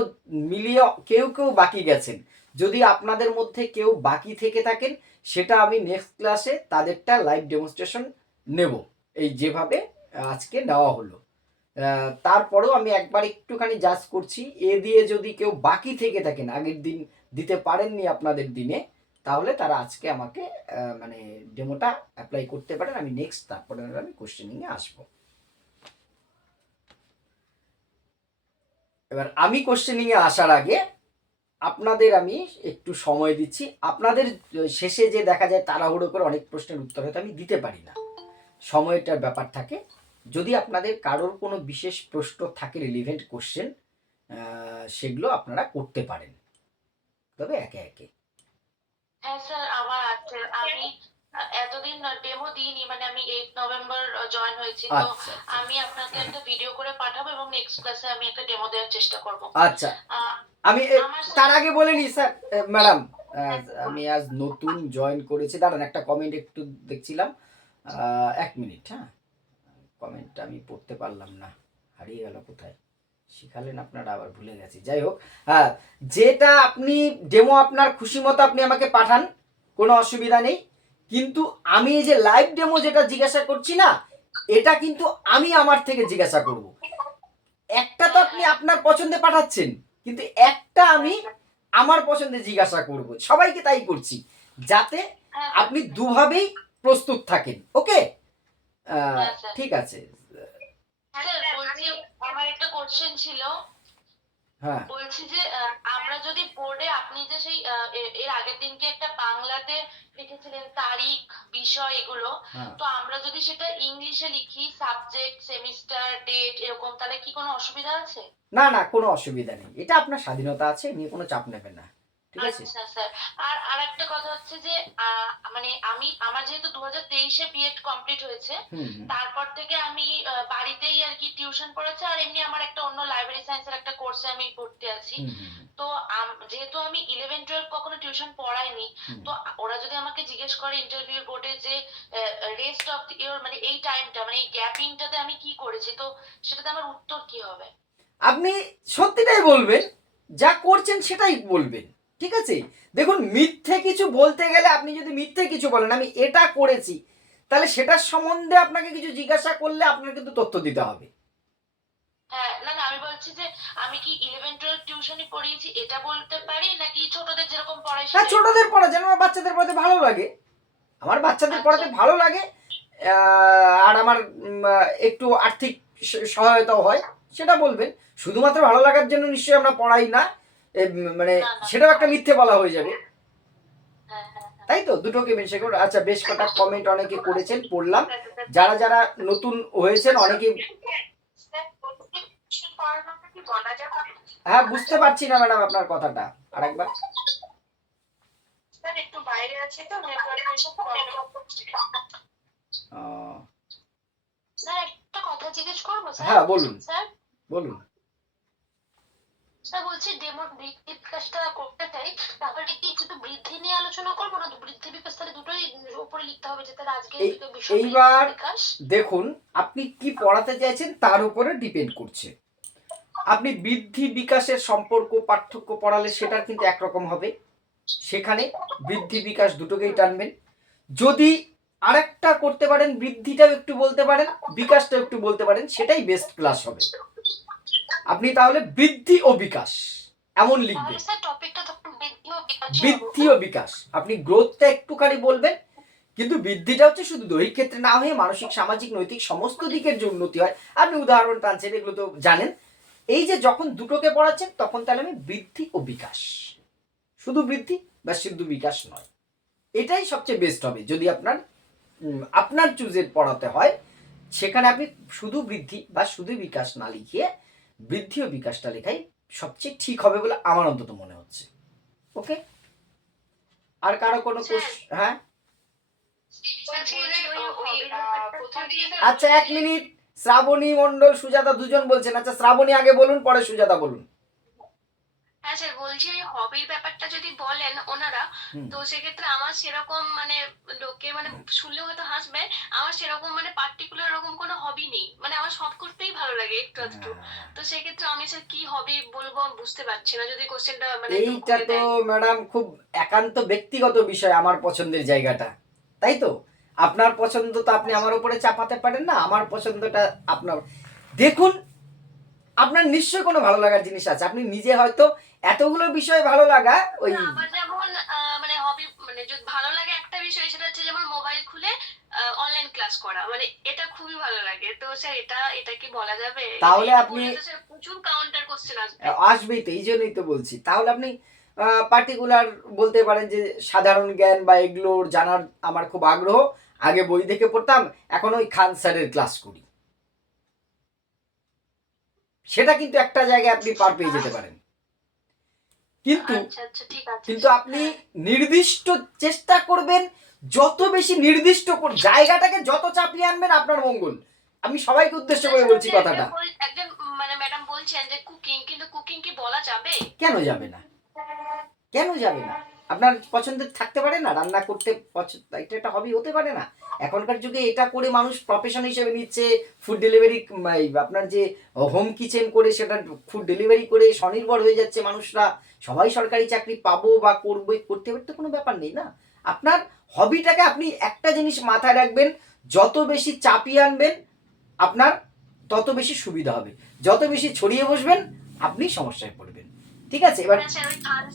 মিলিয়ে কেউ কেউ বাকি গেছেন। যদি আপনাদের মধ্যে কেউ বাকি থেকে থাকেন, সেটা আমি নেক্সট ক্লাসে তাদেরটা লাইভ ডেমনস্ট্রেশন নেব, এই যেভাবে আজকে নেওয়া হলো। তারপরেও আমি একবার একটুখানি জাজ করছি, এ দিয়ে যদি কেউ বাকি থেকে থাকেন, আগের দিন দিতে পারেননি আপনাদের দিনে, তাহলে তারা আজকে আমাকে মানে ডেমোটা অ্যাপ্লাই করতে পারেন, আমি নেক্সট তারপরে আমি কোশ্চেনিংয়ে আসবো। এবার আমি কোশ্চেনিংয়ে আসার আগে আপনাদের আমি একটু সময় দিচ্ছি, আপনাদের শেষে যে দেখা যায় তাড়াহুড়ো করে অনেক প্রশ্নের উত্তর হয়তো আমি দিতে পারি না, সময়টার ব্যাপার থাকে। যদি আপনাদের কারোর কোনো বিশেষ প্রশ্ন থাকে, রিলিভেন্ট কোশ্চেন, সেগুলো আপনারা করতে পারেন, তবে একে একে। হ্যাঁ স্যার, আমার আছে, আমি এতদিন ডেমো দিইনি, মানে আমি 8 নভেম্বর জয়েন হয়েছি, তো আচ্ছা আমি আপনাকে একটা ভিডিও করে পাঠাবো এবং নেক্সট ক্লাসে আমি একটা ডেমো দেওয়ার চেষ্টা করব। আচ্ছা। আহ, আমি আমার তার আগে বলে নি স্যার, ম্যাডাম হ্যাঁ, আমি আজ নতুন জয়েন করেছি, দাঁড়ান একটা কমেন্ট একটু দেখছিলাম, 1 মিনিট, হ্যাঁ কমেন্টটা আমি পড়তে পারলাম না, হারিয়ে গেল কোথায়, শিখালেন আপনারা আবার ভুলে গেছি, যাই হোক। হ্যাঁ, যেটা আপনি ডেমো আপনার খুশি মতো আপনি আমাকে পাঠান, কোনো অসুবিধা নেই, কিন্তু আমি এই যে লাইভ ডেমো যেটা জিজ্ঞাসা করছি না, এটা কিন্তু আমি আমার থেকে জিজ্ঞাসা করব। একটা তো আপনি আপনার পছন্দে পাঠাচ্ছেন, কিন্তু একটা আমি আমার পছন্দে জিজ্ঞাসা করব, সবাইকে তাই করছি, যাতে হ্যাঁ, আপনি দুভাবেই প্রস্তুত থাকেন। ওকে, হ্যাঁ, স্যার। ঠিক আছে। স্যার বলছি, আমার একটা কোশ্চেন ছিল, হ্যাঁ বলছি যে আমরা যদি বোর্ডে, আপনি যে সেই এর আগের দিনকে একটা বাংলাতে লিখেছিলেন তারিখ, বিষয় এগুলো, হ্যাঁ, তো আমরা যদি সেটা ইংলিশে লিখি, সাবজেক্ট, সেমিস্টার, ডেট এরকম, তাহলে কি কোনো অসুবিধা আছে? না না, কোনো অসুবিধা নেই, এটা আপনার স্বাধীনতা আছে, নিয়ে কোনো চাপ নেবেন না, ঠিক আছে। আচ্ছা স্যার। আর আরেকটা কথা হচ্ছে যে মানে আমার যেহেতু 2023-এ বিএড কমপ্লিট হয়েছে, হুম হুম তারপর থেকে আমি বাড়িতেই আর কি টিউশন পড়াচ্ছি, আর এমনি আমার একটা অন্য লাইব্রেরি সায়েন্সের একটা কোর্সে আমি ভর্তি আছি। হুম হুম হুম, তো যেহেতু আমি 11-12 কখনো টিউশন পড়াইনি, হুম। তো ওরা যদি আমাকে জিজ্ঞেস করে ইন্টারভিউ বোর্ডে যে রেস্ট অফ ইয়ার, মানে এই টাইমটা, মানে এই গ্যাপিংটাতে আমি কি করেছি, তো সেটাতে আমার উত্তর কি হবে? আপনি সত্যিটাই বলবেন, যা করছেন সেটাই বলবেন, ঠিক আছে। দেখুন, মিথ্যে কিছু বলতে গেলে, আপনি যদি মিথ্যে কিছু বলেন আমি এটা করেছি, তাহলে সেটার সম্বন্ধে আপনাকে কিছু জিজ্ঞাসা করলে আপনার কিন্তু তথ্য দিতে হবে। হ্যাঁ, না না, আমি বলছি যে আমি কি 11-12 টিউশনই পড়িয়েছি এটা বলতে পারি, নাকি ছোটদের যেরকম পড়াই হ্যাঁ, সেটাই? ছোটদের পড়াচ্ছেন, আমার বাচ্চাদের পড়াতে ভালো লাগে, আমার বাচ্চাদের আচ্ছা। পড়াতে ভালো লাগে, আর আমার একটু আর্থিক সহায়তাও হয়, সেটা বলবেন। শুধুমাত্র ভালো লাগার জন্য নিশ্চয়ই আমরা পড়াই না, মানে না না। সেটাও একটা মিথ্যে বলা হয়ে যাবে, হ্যাঁ হ্যাঁ হ্যাঁ। তাই তো, দুটোকে মেনশন করুন। আচ্ছা, বেশ কটা কমেন্ট অনেকে করেছেন, পড়লাম, যারা যারা নতুন হয়েছেন অনেকে। স্যার বলছি, টিউশন পড়ানোটা কি বলা যাবে? হ্যাঁ, বুঝতে পারছি না ম্যাডাম আপনার কথাটা, আরেকবার। স্যার একটু বাইরে আছি তো, নেটওয়ার্ক এসব প্রবলেম হচ্ছে। আহ, স্যার একটা কথা জিজ্ঞেস করবো স্যার? হ্যাঁ বলুন স্যার, বলুন। স্যার বলছি ডেমোর বৃদ্ধি বিকাশটা করতে চাই, তাহলে কি শুধু বৃদ্ধি নিয়ে আলোচনা করবো, না বৃদ্ধি বিকাশ তাহলে দুটোই উপরে লিখতে হবে, যে তাহলে আজকে বিষয় এইবার বৃদ্ধি বিকাশ? দেখুন, আপনি কি পড়াতে চাইছেন তার উপরে ডিপেন্ড করছে। আপনি বৃদ্ধি বিকাশের সম্পর্ক পার্থক্য পড়ালে সেটার কিন্তু একরকম হবে, সেখানে বৃদ্ধি বিকাশ দুটোকেই টানবেন। যদি আরেকটা করতে পারেন, বৃদ্ধিটাও একটু বলতে পারেন, বিকাশটাও একটু বলতে পারেন, সেটাই বেস্ট ক্লাস হবে। আপনি তাহলে বৃদ্ধি ও বিকাশ এমন লিখবেন, তাহলে স্যার টপিকটা তখন বৃদ্ধি ও বিকাশ। বৃদ্ধি ও বিকাশ। আপনি গ্রোথটা একটুখানি বলবেন, কিন্তু বৃদ্ধিটা হচ্ছে শুধু দৈহিক ক্ষেত্রে না হয়ে মানসিক, সামাজিক, নৈতিক সমস্ত দিকের যে উন্নতি হয়, আপনি উদাহরণ টানছেন, এগুলো তো জানেন। এই যে যখন দুটোকে পড়াচ্ছেন, তখন তাহলে আমি বৃদ্ধি ও বিকাশ, শুধু বৃদ্ধি বা শুধু বিকাশ নয়, এটাই সবচেয়ে বেস্ট হবে। যদি আপনার আপনার চুজের পড়াতে হয়, সেখানে আপনি শুধু বৃদ্ধি বা শুধু বিকাশ না লিখিয়ে বৃদ্ধি ও বিকাশটা লেখাই সবচেয়ে ঠিক হবে বলে আমার অন্তত মনে হচ্ছে। ওকে, আর কারো কোনো হ্যাঁ, আচ্ছা 1 মিনিট, শ্রাবণী মণ্ডল, সুজাতা দুজন বলছেন। আচ্ছা, শ্রাবণী আগে বলুন, পরে সুজাতা বলুন। হ্যাঁ স্যার, বলছি ওই হবির ব্যাপারটা যদি বলেন ওনারা, তো সেক্ষেত্রে আমার সেরকম মানে লোকে মানে শুনলে হয়তো হাসবে, আমার সেরকম মানে পার্টিকুলার এরকম কোনো হবি নেই, মানে আমার সব করতেই ভালো লাগে একটু একটু। তো সেক্ষেত্রে আমি স্যার কি হবি বলবো আমি বুঝতে পারছি না, যদি কোশ্চেনটা মানে একটু এইটা খুলে তো দেন। ম্যাডাম খুব একান্ত ব্যক্তিগত বিষয়, আমার পছন্দের জায়গাটা, তাই তো। আপনার পছন্দ তো আপনি আমার উপরে চাপাতে পারেন না, আমার পছন্দটা আপনার। দেখুন, আপনার নিশ্চয়ই কোনো ভালো লাগার জিনিস আছে, আপনি নিজে হয়তো এতগুলো বিষয় ভালো লাগা ওই। না, আমার যেমন মানে হবি মানে যদি ভালো লাগে একটা বিষয়, সেটা হচ্ছে যেমন মোবাইল খুলে অনলাইন ক্লাস করা, মানে এটা খুবই ভালো লাগে। তো স্যার এটা কি বলা যাবে? তাহলে এটা আপনি বললে তো স্যার প্রচুর কাউন্টার কোশ্চেন আসবে। আসবেই তো, এই জন্যই তো বলছি। তাহলে আপনি পার্টিকুলার বলতে পারেন যে সাধারণ জ্ঞান বা এগুলোর জানার আমার খুব আগ্রহ, আগে বই দেখে পড়তাম, এখন ওই খান স্যারের ক্লাস করি, সেটা কিন্তু একটা জায়গায় আপনি পার পেয়ে যেতে পারেন। কিন্তু আচ্ছা আচ্ছা, ঠিক আছে। কিন্তু আপনি নির্দিষ্ট চেষ্টা করবেন যত বেশি নির্দিষ্ট জায়গাটাকে যত চাপিয়ে আনবেন আপনার মঙ্গল। আমি সবাইকে উদ্দেশ্য করে বলছি কথাটা। একজন মানে ম্যাডাম বলছেন যে কুকিং, কিন্তু কুকিং কি বলা যাবে? কেন যাবে না, কেন যাবে না? আপনার পছন্দের থাকতে পারে না, রান্না করতে পছন্দ, এটা একটা হবি হতে পারে না? এখনকার যুগে এটা করে মানুষ প্রফেশন হিসেবে নিচ্ছে। ফুড ডেলিভারি, আপনার যে হোম কিচেন করে সেটা ফুড ডেলিভারি করে স্বনির্ভর হয়ে যাচ্ছে মানুষরা। সবাই সরকারি চাকরি পাবো বা করবো, করতে পারতে কোনো ব্যাপার নেই না। আপনার হবিটাকে আপনি একটা জিনিস মাথায় রাখবেন, যত বেশি চাপিয়ে আনবেন আপনার তত বেশি সুবিধা হবে, যত বেশি ছড়িয়ে বসবেন আপনি সমস্যায় পড়বেন। ঠিক আছে? এবার স্যার ওই খান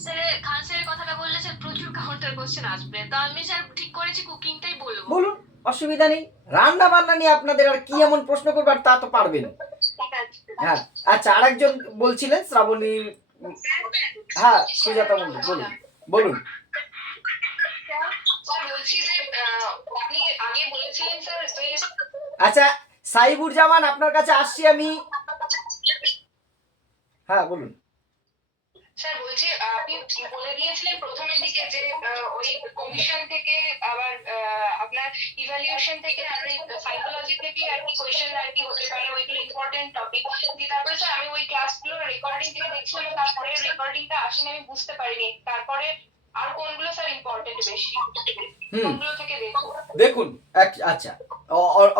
স্যারের কথাটা বললে স্যার প্রচুর কাউন্টার কোশ্চেন আসবে, তো আমি স্যার ঠিক করেছি কুকিংটাই বলবো। বলুন, অসুবিধা নেই। রান্না বান্না নিয়ে আপনাদের আর কি এমন প্রশ্ন করবার, তা তো পারবেন। হ্যাঁ, আচ্ছা, আরেকজন বলছিলেন শ্রাবণী। হ্যাঁ, সুজাতা মন্ডল, বলুন বলুন। স্যার বলছি যে আপনি আগে বলেছিলেন স্যার যে আচ্ছা, সাইবুর জামান আপনার কাছে আসছি আমি। হ্যাঁ বলুন। স্যার বলছি আপনি বলে দিয়েছিলেন প্রথমের দিকে যে ওই কমিশন থেকে আবার আপনার ইভ্যালুয়েশন থেকে আর সাইকোলজি থেকে আর কি কোয়েশ্চেন আর কি হতে পারে, ওইগুলো ইম্পর্টেন্ট টপিক। তারপরে স্যার আমি ওই ক্লাসগুলো রেকর্ডিং থেকে দেখছিলাম, তারপরে রেকর্ডিংটা আসেনি, আমি বুঝতে পারিনি তারপরে আর কোনগুলো স্যার ইম্পর্টেন্ট বেশি, কোনগুলো থেকে দেখো। দেখুন, আচ্ছা,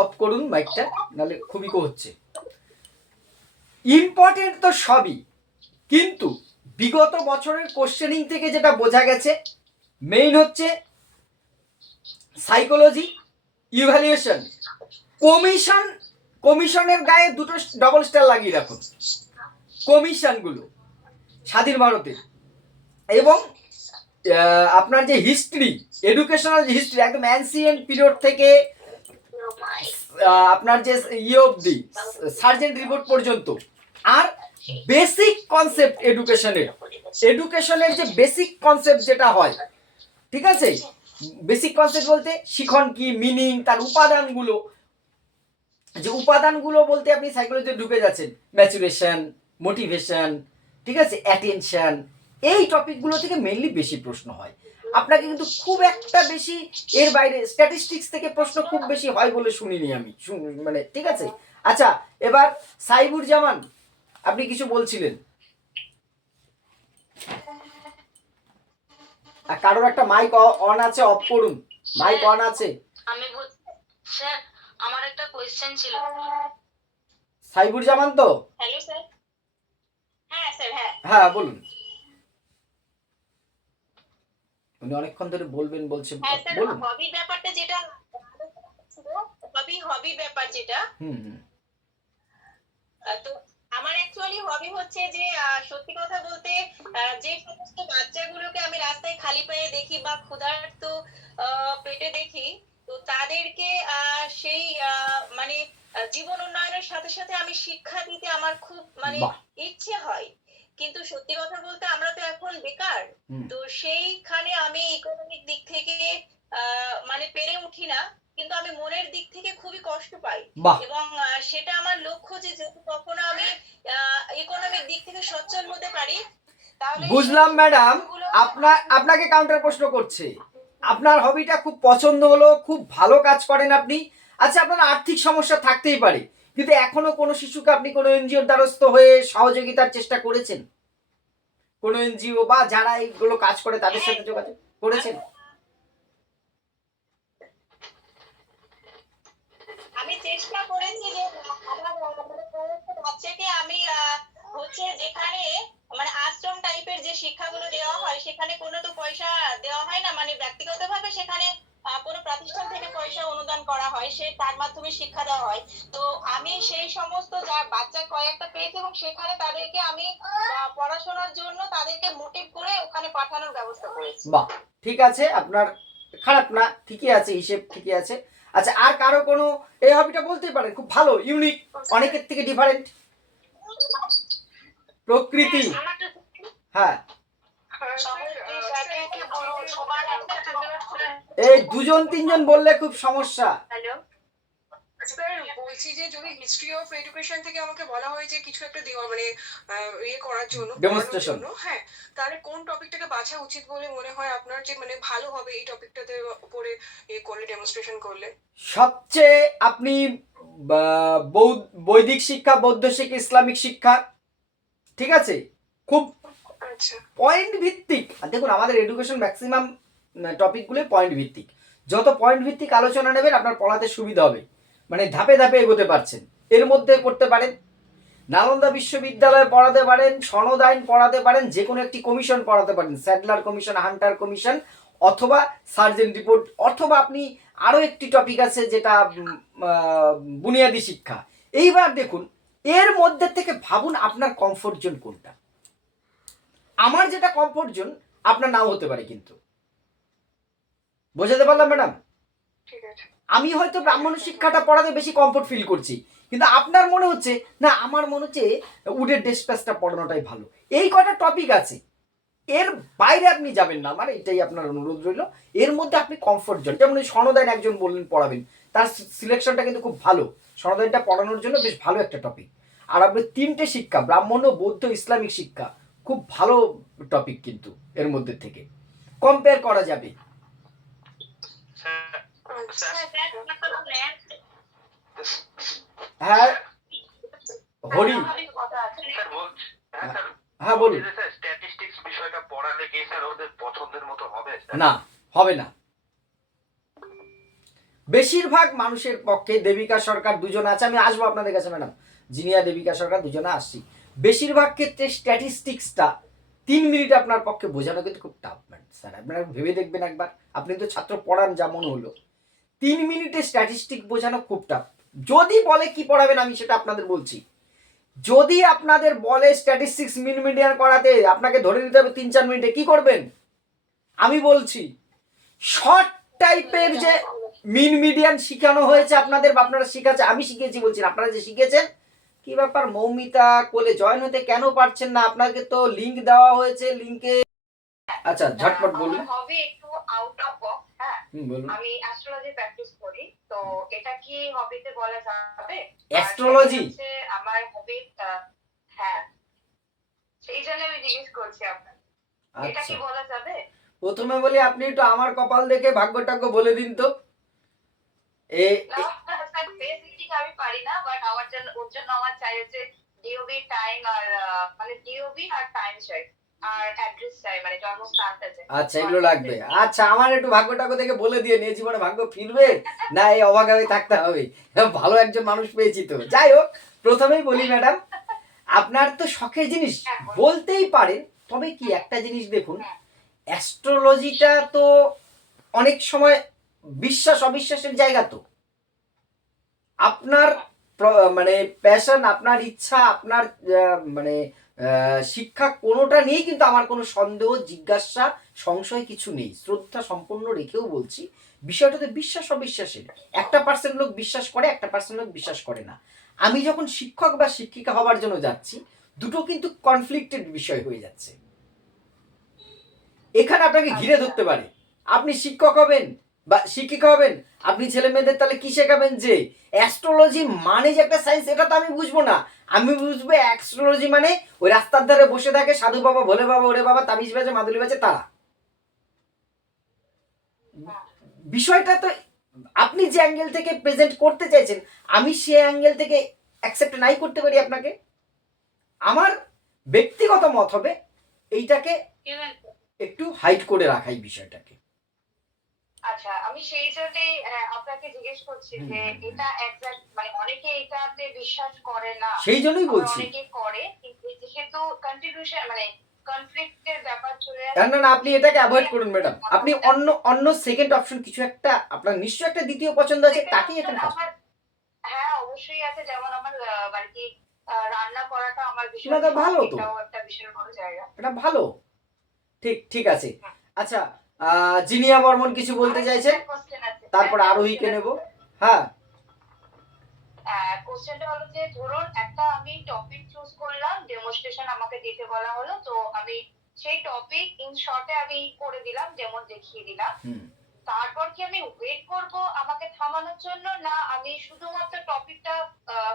অফ করুন মাইকটা, নাহলে খুবই হচ্ছে। ইম্পর্টেন্ট তো সবই, কিন্তু বিগত বছরের কোশ্চেনিং থেকে যেটা বোঝা গেছে, মেইন হচ্ছে সাইকোলজি, ইভ্যালুয়েশন, কমিশন। কমিশনের গায়ে দুটো ডবল স্টার লাগিয়ে রাখুন, কমিশনগুলো স্বাধীন ভারতে। এবং আপনার যে হিস্ট্রি, এডুকেশনাল হিস্ট্রি, একদম অ্যানসিয়েন্ট পিরিয়ড থেকে আপনার যে অবধি সার্জেন্ট রিপোর্ট পর্যন্ত। আর বেসিক কনসেপ্ট এডুকেশনের যে বেসিক কনসেপ্ট যেটা হয়, ঠিক আছে, বেসিক কনসেপ্ট বলতে শিখন কি, মিনিং, তার উপাদানগুলো, যে উপাদানগুলো বলতে আপনি সাইকোলজিতে ঢুকে যাচ্ছেন, ম্যাচুরেশন, মোটিভেশন, ঠিক আছে, অ্যাটেনশন, এই টপিকগুলো থেকে মেইনলি বেশি প্রশ্ন হয়। আপনাকে কিন্তু খুব একটা বেশি এর বাইরে স্ট্যাটিস্টিক্স থেকে প্রশ্ন খুব বেশি হয় বলে শুনিনি আমি, মানে ঠিক আছে। আচ্ছা, এবার সাইবুর জামান আপনি কিছু বলছিলেন, কারোর একটা মাইক অন আছে, অফ করুন। মাইক অন আছে। আমি স্যার আমার একটা কোয়েশ্চেন ছিল। সাইবুর জামান তো? Hello sir. হ্যাঁ স্যার। হ্যাঁ হ্যাঁ বলুন। উনি অনেকক্ষণ ধরে বলবেন বলছে, বলুন। হবি ব্যাপারটা যেটা হবি ব্যাপার যেটা, তো আমার অ্যাকচুয়ালি হবি হচ্ছে যে সত্যি কথা বলতে যে সমস্ত বাচ্চাগুলোকে আমি রাস্তায় খালি পায়ে দেখি বা ক্ষুধার্ত পেটে দেখি, তো তাদেরকে সেই মানে জীবন উন্নয়নের সাথে সাথে আমি শিক্ষা দিতে আমার খুব মানে ইচ্ছে হয়। কিন্তু সত্যি কথা বলতে আমরা তো এখন বেকার, তো সেইখানে আমি ইকোনমিক দিক থেকে মানে পেরে উঠি না, কিন্তু আমি মনের দিক থেকে খুবই কষ্ট পাই। এবং সেটা আমার লক্ষ্য যে যদি কখনো আমি ইকোনমিক দিক থেকে সচ্ছল হতে পারি। বুঝলাম ম্যাডাম, আপনাকে কাউন্টার প্রশ্ন করছে। আপনার হবিটা খুব পছন্দ হলো, খুব ভালো কাজ করেন আপনি। আচ্ছা, আপনার আর্থিক সমস্যা থাকতেই পারে, কিন্তু এখনো কোনো শিশুকে আপনি কোনো এনজিওর দ্বারস্থ হয়ে সহযোগিতার চেষ্টা করেছেন? কোনো এনজিও বা যারা এইগুলো কাজ করে তাদের সাথে যোগাযোগ করেছেন? আমি চেষ্টা করেছি যে আমার বাচ্চাকে আমি হচ্ছে যেখানে মানে আশ্রম টাইপের যে শিক্ষাগুলো দেওয়া হয়, সেখানে কোনো তো পয়সা দেওয়া হয় না, মানে ব্যক্তিগতভাবে সেখানে কোনো প্রতিষ্ঠান থেকে পয়সা অনুদান করা হয়, সে তার মাধ্যমে শিক্ষা দেওয়া হয়। তো আমি সেই সমস্ত বাচ্চা কয়েকটা পেয়েছি এবং সেখানে তাদেরকে আমি পড়াশোনার জন্য তাদেরকে মোটিভ করে ওখানে পাঠানোর ব্যবস্থা করেছি। বাহ, ঠিক আছে, আপনার খারাপ না, ঠিকই আছে, হিসেব ঠিকই আছে। আচ্ছা, আর কারো কোনো এই হবিটা বলতেই পারেন, খুব ভালো, ইউনিক, অনেকের থেকে ডিফারেন্ট, প্রকৃতি। হ্যাঁ, এই দুজন তিনজন বললে খুব সমস্যা। হ্যালো স্যার বলছি যে যদি হিস্ট্রি অফ এডুকেশন থেকে আমাকে বলা হয় যে কিছু একটা দেওয়া মানে ইয়ে করার জন্য পড়ানোর ডেমনস্ট্রেশন। জন্য, হ্যাঁ, তাহলে কোন টপিকটাকে বাছা উচিত বলে মনে হয় আপনার, যে মানে ভালো হবে এই টপিকটাতে উপরে ইয়ে করলে, ডেমনস্ট্রেশন করলে? সবচেয়ে আপনি বৈদিক শিক্ষা, বৌদ্ধ শিক্ষা, ইসলামিক শিক্ষা, ঠিক আছে, খুব আচ্ছা পয়েন্ট ভিত্তিক। আর দেখুন আমাদের এডুকেশন ম্যাক্সিমাম টপিকগুলো পয়েন্ট ভিত্তিক। যত পয়েন্ট ভিত্তিক আলোচনা নেবেন আপনার পড়াতে সুবিধা হবে, মানে ধাপে ধাপে এগোতে পারছেন। এর মধ্যে করতে পারেন নালন্দা বিশ্ববিদ্যালয়ে পড়াতে পারেন, সনদ আইন পড়াতে পারেন, যে কোনো একটি কমিশন পড়াতে পারেন, স্যাডলার কমিশন, হান্টার কমিশন, অথবা সার্জেন্ট রিপোর্ট, অথবা আপনি আরও একটি টপিক আছে যেটা বুনিয়াদী শিক্ষা। এইবার দেখুন এর মধ্যে থেকে ভাবুন আপনার কমফোর্ট জোন কোনটা। আমার যেটা কমফোর্ট জোন আপনার নাও হতে পারে, কিন্তু বোঝাতে পারলাম ম্যাডাম? ঠিক আছে। আমি হয়তো ব্রাহ্মণ শিক্ষাটা পড়াতে বেশি কমফোর্ট ফিল করছি, কিন্তু আপনার মনে হচ্ছে না, আমার মনে হচ্ছে উডের ডেসপ্যাচটা পড়ানোটাই ভালো। এই কটা টপিক আছে, এর বাইরে আপনি যাবেন না, আমার এটাই আপনার অনুরোধ রইল। এর মধ্যে আপনি কমফোর্ট জোন, যেমন সনদায়ন একজন বললেন পড়াবেন, তার সিলেকশনটা কিন্তু খুব ভালো, সনদায়নটা পড়ানোর জন্য বেশ ভালো একটা টপিক। আর আপনি তিনটে শিক্ষা, ব্রাহ্মণ, বৌদ্ধ, ইসলামিক শিক্ষা, খুব ভালো টপিক, কিন্তু এর মধ্যে থেকে কম্পেয়ার করা যাবে। হ্যাঁ হরি, হ্যাঁ বলুন। স্ট্যাটিস্টিক্স বিষয়টা পড়ালে কি স্যার ওদের পছন্দের মতো হবে? না, হবে না। বেশিরভাগ মানুষের পক্ষে, দেবিকা সরকার দুজন আছে, আমি আসবো আপনাদের কাছে ম্যাডাম, জিনিয়া দেবিকা সরকার দুজনে আসছি, বেশিরভাগ ক্ষেত্রে স্ট্যাটিস্টিক্সটা 3 মিনিট আপনার পক্ষে বোঝানো কিন্তু খুব টাফ ম্যান স্যার। আপনারা ভেবে দেখবেন একবার, আপনি তো ছাত্র পড়ান যা মনে হলো, 3 মিনিটে স্ট্যাটিস্টিক বোঝানো খুব টাফ। যদি বলে কি পড়াবেন আমি সেটা আপনাদের বলছি, যদি আপনাদের বলে স্ট্যাটিস্টিক্স মিন মিডিয়ান করাতে, আপনাকে ধরে নিতে হবে 3-4 মিনিটে, কি করবেন? আমি বলছি শর্ট টাইপের যে মিন মিডিয়ান শিখানো হয়েছে আপনাদের, আপনারা শিখাচ্ছে, আমি শিখিয়েছি বলছি, আপনারা যে শিখেছেন, কি ব্যাপার মৌমিতা কোলে জয়েন হতে কেন পারছেন না? আপনাকে তো লিংক দেওয়া হয়েছে, লিংকে আচ্ছা ঝটপট বলুন। হবি একটু আউট অফ বক্স, হ্যাঁ। বলুন। আমি অ্যাস্ট্রোলজি প্র্যাকটিস করি, তো এটা কি হবিতে বলা যাবে? অ্যাস্ট্রোলজি? আমার হবি, হ্যাঁ, সেই জন্য আমি জিজ্ঞেস করছি আপনার, এটা কি আচ্ছা, বলা যাবে? প্রথমে বলি আপনি একটু আমার কপাল দেখে ভাগ্য টাগ্য বলে দিন তো। না স্যার, বেসিকলি আমি পারি না, বাট আমার জন্য, ওর জন্য আমার চাই হচ্ছে ডিওবি টাইম, আর মানে ডিওবি আর টাইম চাই, আর অ্যাড্রেস চাই, মানে জন্মস্থানটা চাই। আচ্ছা এগুলো লাগবে। আচ্ছা আমার একটু ভাগ্য টাগ্য দেখে বলে দিয়ে, নিয়ে জীবনে ভাগ্য ফিরবে না এই অভাগাবে থাকতে হবে? ভালো একজন মানুষ পেয়েছি তো। যাই হোক, প্রথমেই বলি ম্যাডাম, আপনার তো শখের জিনিস বলতেই পারেন, তবে কি একটা জিনিস দেখুন, অ্যাস্ট্রোলজিটা তো অনেক সময় বিশ্বাস অবিশ্বাসের জায়গা। তো আপনার মানে প্যাশন, আপনার ইচ্ছা, আপনার মানে শিক্ষা কোনোটা নিয়েই কিন্তু আমার কোনো সন্দেহ, জিজ্ঞাসা, সংশয় কিছু নেই। শ্রদ্ধা সম্পন্ন রেখেও বলছি, বিষয়টাতে বিশ্বাস অবিশ্বাসের, 1% লোক বিশ্বাস করে, 1% লোক বিশ্বাস করে না। আমি যখন শিক্ষক বা শিক্ষিকা হবার জন্য যাচ্ছি, দুটো কিন্তু কনফ্লিক্টেড বিষয় হয়ে যাচ্ছে। এখানে আপনাকে ঘিরে ধরতে পারে, আপনি শিক্ষক হবেন বা শিক্ষিকা হবেন, আপনি ছেলে মেয়েদের তাহলে কি শেখাবেন? যে অ্যাস্ট্রোলজি মানে যে একটা সায়েন্স, এটা তো আমি বুঝবো না। আমি বুঝবো অ্যাস্ট্রোলজি মানে ওই রাস্তার ধারে বসে থাকে সাধু বাবা, ভোলে বাবা, ওরে বাবা, তাবিজ বাজে, মাদুলি বাজে তারা। বিষয়টা তো আপনি যে অ্যাঙ্গেল থেকে প্রেজেন্ট করতে চাইছেন, আমি সে অ্যাঙ্গেল থেকে অ্যাকসেপ্ট নাই করতে পারি আপনাকে। আমার ব্যক্তিগত মত হবে এইটাকে একটু হাইড করে রাখাই বিষয়টাকে। আচ্ছা, আমি সেই জন্যই আপনাকে জিজ্ঞেস করছি যে এটা এক্সাক্ট, মানে অনেকে এটাতে বিশ্বাস করে না, সেই জন্যই বলছি। অনেকে করে, কিন্তু যেহেতু কন্ট্রিবিউশন মানে কনফ্লিক্টের ব্যাপার চলে না না না, আপনি এটাকে অ্যাভয়েড করুন ম্যাডাম। আপনি অন্য অন্য সেকেন্ড অপশন কিছু একটা, আপনার নিশ্চয়ই একটা দ্বিতীয় পছন্দ আছে, তাকেই এখানে ফার্স্ট। হ্যাঁ অবশ্যই আছে, যেমন আমার বাড়িতে রান্না করাটা আমার না, ভীষণ তা ভালো তো। এটাও একটা বিশাল বড় জায়গা। এটা ভালো, ঠিক ঠিক আছে। আচ্ছা জিনিয়া বর্মন কিছু বলতে চাইছেন, তারপর আরোহীকে নেব। হ্যাঁ, কোশ্চেনটা হলো যে ধরুন একটা আমি টপিক চুজ করলাম, ডেমনস্ট্রেশন আমাকে দিতে বলা হলো, তো আমি সেই টপিক ইন শর্টে আমি করে দিলাম, যেমন দেখিয়ে দিলাম। তারপর কি আমি ওয়েট করব আমাকে থামানোর জন্য, না আমি শুধুমাত্র টপিকটা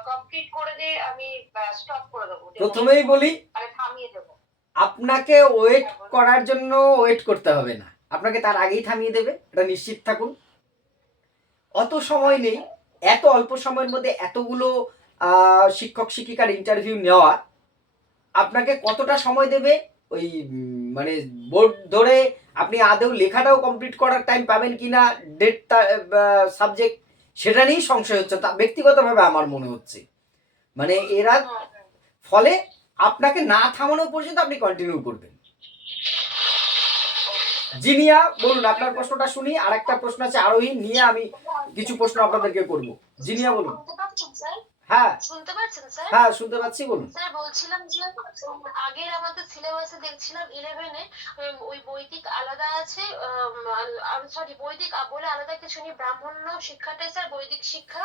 কমপ্লিট করে দিয়ে আমি স্টপ করে দেবো, প্রথমেই বলি মানে থামিয়ে দেবো? আপনাকে ওয়েট করার জন্য ওয়েট করতে হবে না, আপনাকে তার আগেই থামিয়ে দেবে, এটা নিশ্চিত থাকুন। অত সময় নেই, এত অল্প সময়ের মধ্যে এতগুলো শিক্ষক শিক্ষিকার ইন্টারভিউ নেওয়া। আপনাকে কতটা সময় দেবে ওই মানে বোর্ড ধরে আপনি আদৌ লেখাটাও কমপ্লিট করার টাইম পাবেন কিনা, ডেট সাবজেক্ট সেটা নিয়েই সংশয় হচ্ছে, তা ব্যক্তিগতভাবে আমার মনে হচ্ছে। মানে এরা ফলে আপনাকে না থামানো পর্যন্ত আপনি কন্টিনিউ করবেন। জিনিয়া বলুন, আপনার প্রশ্নটা শুনি। আর একটা প্রশ্ন আছে আরোহী নিয়ে, আমি কিছু প্রশ্ন আপনাদেরকে করব। জিনিয়া বলুন। হ্যাঁ শুনতে পাচ্ছেন স্যার? হ্যাঁ শুনতে পাচ্ছি, বলুন। স্যার বলছিলাম যে আগের আমাদের সিলেবাসে দেখছিলাম 11-এ ওই বৈদিক আলাদা আছে, সরি বৈদিক বলে আলাদা কিছু নেই, ব্রাহ্মণ্য শিক্ষাটাই স্যার বৈদিক শিক্ষা।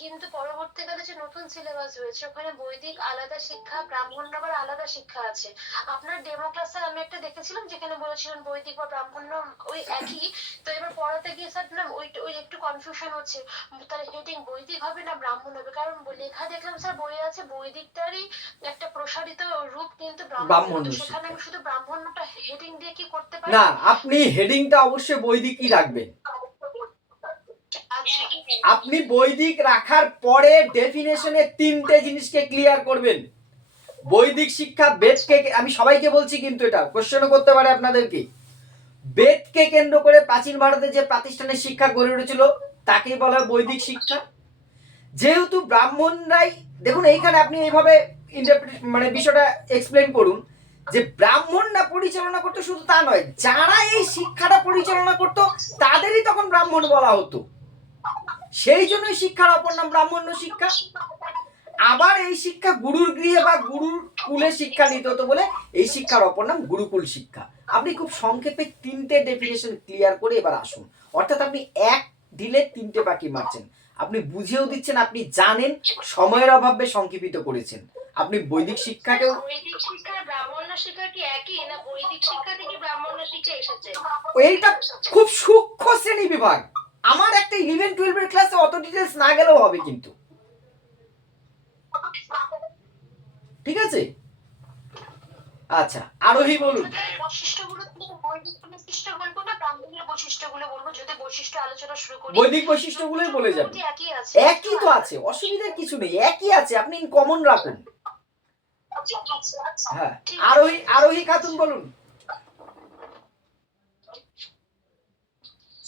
কিন্তু পরবর্তীকালে যে নতুন সিলেবাস হয়েছে ওখানে বৈদিক আলাদা শিক্ষা, ব্রাহ্মণ্য আবার আলাদা শিক্ষা আছে। আপনার ডেমো ক্লাসে আমি একটা দেখেছিলাম যেখানে বলেছিলেন বৈদিক বা ব্রাহ্মণ্য ওই একই। তো এবার পড়াতে গিয়ে স্যার না ওই একটু কনফিউশন হচ্ছে, তাহলে হেডিং বৈদিক হবে না ব্রাহ্মণ হবে, কারণ লেখা দেখলাম স্যার বইয়ে আছে বৈদিকটারই একটা প্রসারিত রূপ কিন্তু ব্রাহ্মণ্য, সেখানে আমি শুধু ব্রাহ্মণ্যটা হেডিং দিয়ে কি করতে পারি? না, আপনি হেডিংটা অবশ্যই বৈদিকই রাখবেন। আপনি বৈদিক রাখার পরে ডেফিনেশনে 3টে জিনিসকে ক্লিয়ার করবেন। বৈদিক শিক্ষা বেদকে, আমি সবাইকে বলছি কিন্তু এটা কোশ্চেনও করতে পারে আপনাদেরকে, বেদকে কেন্দ্র করে প্রাচীন ভারতে যে প্রাতিষ্ঠানিক শিক্ষা গড়ে উঠেছিল তাকেই বলা হয় বৈদিক শিক্ষা। যেহেতু ব্রাহ্মণরাই, দেখুন এইখানে আপনি এইভাবে মানে বিষয়টা এক্সপ্লেন করুন যে ব্রাহ্মণরা পরিচালনা করতো, শুধু তা নয়, যারা এই শিক্ষাটা পরিচালনা করতো তাদেরই তখন ব্রাহ্মণ বলা হতো, সেই জন্যই শিক্ষার অপর নাম ব্রাহ্মণ্য শিক্ষা। আবার এই শিক্ষা গুরুর গৃহে বা গুরুর কুলে শিক্ষা নিতে হতো বলে এই শিক্ষার অপর নাম গুরুকুল শিক্ষা। আপনি খুব সংক্ষেপে 3টে ডেফিনেশন ক্লিয়ার করে এবার আসুন, অর্থাৎ আপনি এক ঢিলে 3টে বাকি মারছেন, আপনি বুঝিয়েও দিচ্ছেন, আপনি জানেন, সময়ের অভাবে সংক্ষেপিত করেছেন। আপনি বৈদিক শিক্ষাকেও, বৈদিক শিক্ষা ব্রাহ্মণ্য শিক্ষা কি একই, না বৈদিক শিক্ষা থেকে ব্রাহ্মণ্য শিক্ষা এসেছে? এইটা খুব সূক্ষ্ম শ্রেণী বিভাগ, আমার একটা 11-12 এর ক্লাসে অত ডিটেলস না গেলেও হবে কিন্তু, ঠিক আছে? আচ্ছা আরোহী বলুন। বৈশিষ্ট্যগুলো বৈদিক বৈশিষ্ট্য বলবো না ব্রাহ্মণের বৈশিষ্ট্যগুলো বলবো? যদি বৈশিষ্ট্য আলোচনা শুরু করি বৈদিক বৈশিষ্ট্যগুলোই বলে যাবেন। একই আছে, একই তো আছে, অসুবিধার কিছু নেই, একই আছে, আপনি কমন রাখুন। হ্যাঁ আরোহী খাতুন বলুন।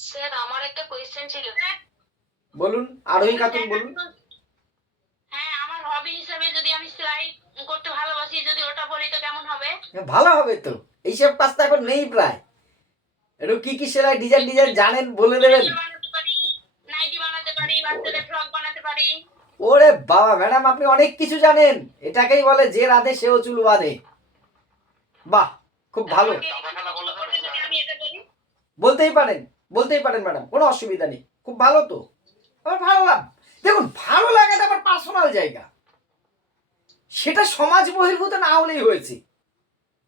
স্যার আমার একটা কোয়েশ্চেন ছিল। বলুন আরোহী খাতুন বলুন। হ্যাঁ, আমার হবি হিসেবে যদি আমি সেলাই করতে ভালোবাসি, যদি ওটা বলি তো কেমন হবে? ভালো হবে তো, এইসব কাজ তো এখন নেই প্রায়। একটু কি কি সেলাই ডিজাইন জানেন বলে দেবেন? নাইটি বানাতে পারি, বাচ্চাদের ফ্রক বানাতে পারি। ওরে বাবা ম্যাডাম, আপনি অনেক কিছু জানেন, এটাকেই বলে যে রাধে সেও চুল বাঁধে। বাহ, খুব ভালো। বলতেই পারেন ম্যাডাম, কোনো অসুবিধা নেই, খুব ভালো তো। আমার ভালো লাগ, দেখুন ভালো লাগাটা আমার পার্সোনাল জায়গা, সেটা সমাজ বহির্ভূত না হলেই হয়েছে।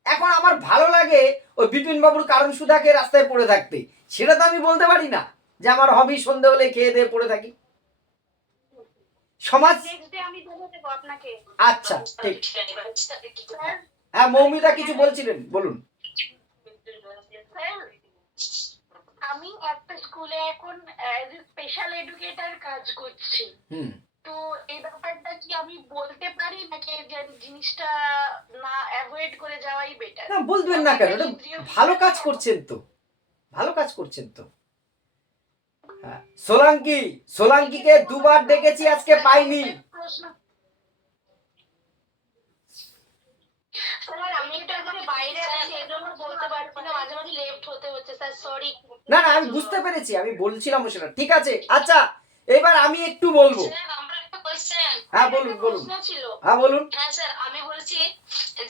এখন আমার ভালো লাগে ওই বিপিন বাবুর কারণ সুধাকে রাস্তায় পড়ে থাকতে, সেটা তো আমি বলতে পারি না যে আমার হবি সন্ধে হলে খেয়ে দিয়ে পড়ে থাকি। সমাজ, আমি বলে দেবো আপনাকে। আচ্ছা ঠিক। হ্যাঁ মৌমিতা কিছু বলছিলেন, বলুন। আমি একটা স্কুলে এখন স্পেশাল এডুকেটর কাজ করছি। তো এই ব্যাপারটা কি আমি বলতে পারি নাকি যে জিনিসটা না অ্যাভয়েড করে যাওয়াই বেটার? না বলবেন না কেন, এটা ভালো কাজ করছেন তো, ভালো কাজ করছেন তো। হ্যাঁ সোলাঙ্কিকে 2বার ডেকেছি, আজকে পাইনি। আমি এটা বাইরে আছি এজন্য বলতে পারছি না, মাঝে মাঝে লেফট হতে হচ্ছে স্যার, সরি। না আমি বুঝতে পেরেছি, আমি বলছিলাম সেটা, ঠিক আছে। আচ্ছা এবার আমি একটু বলবো। স্যার আমার একটা কোশ্চেন, হ্যাঁ আমার বলুন একটা বলুন, প্রশ্ন ছিল। হ্যাঁ বলুন। হ্যাঁ স্যার, আমি বলছি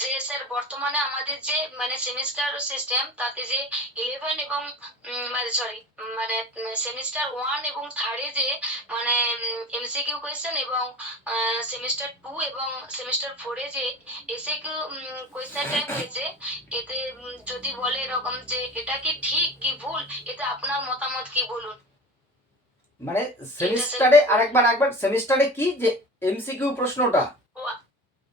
যে স্যার বর্তমানে আমাদের যে মানে সেমিস্টার সিস্টেম, তাতে যে 11 এবং মানে সরি মানে সেমিস্টার 1 এবং 3 যে মানে এমসিকিউ কোয়েশ্চেন এবং সেমিস্টার 2 এবং সেমিস্টার 4 যে এসএকিউ কোয়েশ্চেন টাইপ হয়েছে, এতে যদি বলে এরকম যে এটা কি ঠিক কি ভুল, এতে আপনার মতামত কি বলুন। মানে সেমিস্টারে আরেকবার সেমিস্টারে কি যে এমসিকিউ প্রশ্নটা?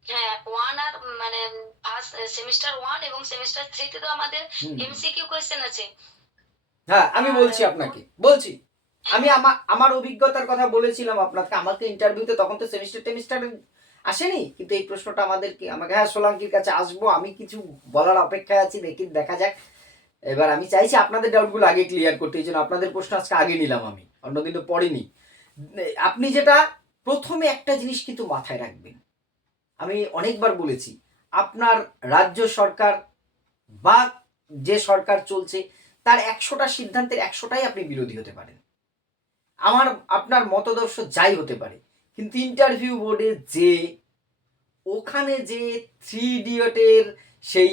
হ্যাঁ, 1 আর মানে ফার্স্ট সেমিস্টার 1 এবং সেমিস্টার 3 তে তো আমাদের হুম। এমসিকিউ কোশ্চেন আছে। হ্যাঁ আমি আর বলছি আপনাকে, বলছি আমি আমার অভিজ্ঞতার কথা বলেছিলাম আপনাকে। আমাকে ইন্টারভিউতে তখন তো সেমিস্টার আসেনি, কিন্তু এই প্রশ্নটা আমাকে হ্যাঁ সোলাঙ্কির কাছে আসবো, আমি কিছু বলার অপেক্ষায় আছি, দেখা যাক। এবার আমি চাইছি আপনাদের ডাউটগুলো আগে ক্লিয়ার করতে, এই জন্য আপনাদের প্রশ্ন আজকে আগে নিলাম, আমি অন্যদিন তো পড়িনি। আপনি যেটা প্রথমে একটা জিনিস কিন্তু মাথায় রাখবেন, আমি অনেকবার বলেছি, আপনার রাজ্য সরকার বা যে সরকার চলছে তার 100টা সিদ্ধান্তের 100টাই আপনি বিরোধী হতে পারেন, আপনার মতদর্শ যাই হতে পারে, কিন্তু ইন্টারভিউ বোর্ডে যে ওখানে যে 3 ইডিয়টের সেই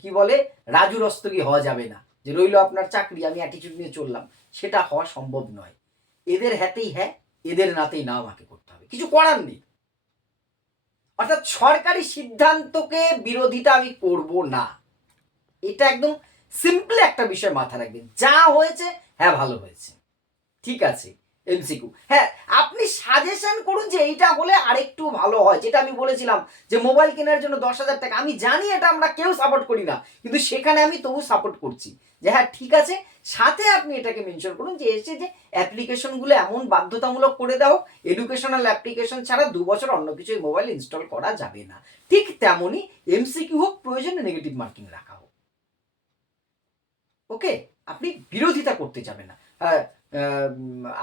কি বলে রাজু রস্তগি হওয়া যাবে না, যে রইল আপনার চাকরি আমি অ্যাটিটিউড নিয়ে চললাম, সেটা হওয়া সম্ভব নয়। এদের হ্যাতেই হ্যাঁ, এদের নাতেই না আমাকে করতে হবে, কিছু করার নেই। অর্থাৎ সরকারি সিদ্ধান্তকে বিরোধিতা আমি করব না, এটা একদম সিম্পল একটা বিষয় মাথা রাখবেন। যা হয়েছে হ্যাঁ ভালো হয়েছে, ঠিক আছে এমসিকিউ, হ্যাঁ আপনি সাজেশন করুন যে এইটা হলে আরেকটু ভালো হয়। যেটা আমি বলেছিলাম যে মোবাইল কেনার জন্য 10,000 টাকা, আমি জানি এটা আমরা কেউ সাপোর্ট করি না, কিন্তু সেখানে আমি তবু সাপোর্ট করছি যে হ্যাঁ ঠিক আছে। সাথে আপনি এটাকে মেনশন করুন যে এসে যে অ্যাপ্লিকেশনগুলো এমন বাধ্যতামূলক করে দাও, এডুকেশনাল অ্যাপ্লিকেশন ছাড়া 2 বছর অন্য কিছু মোবাইল ইনস্টল করা যাবে না। ঠিক তেমনই এমসিকিউ হোক, প্রয়োজনে নেগেটিভ মার্কিং রাখা হোক, ওকে? আপনি বিরোধিতা করতে যাবেন না। হ্যাঁ,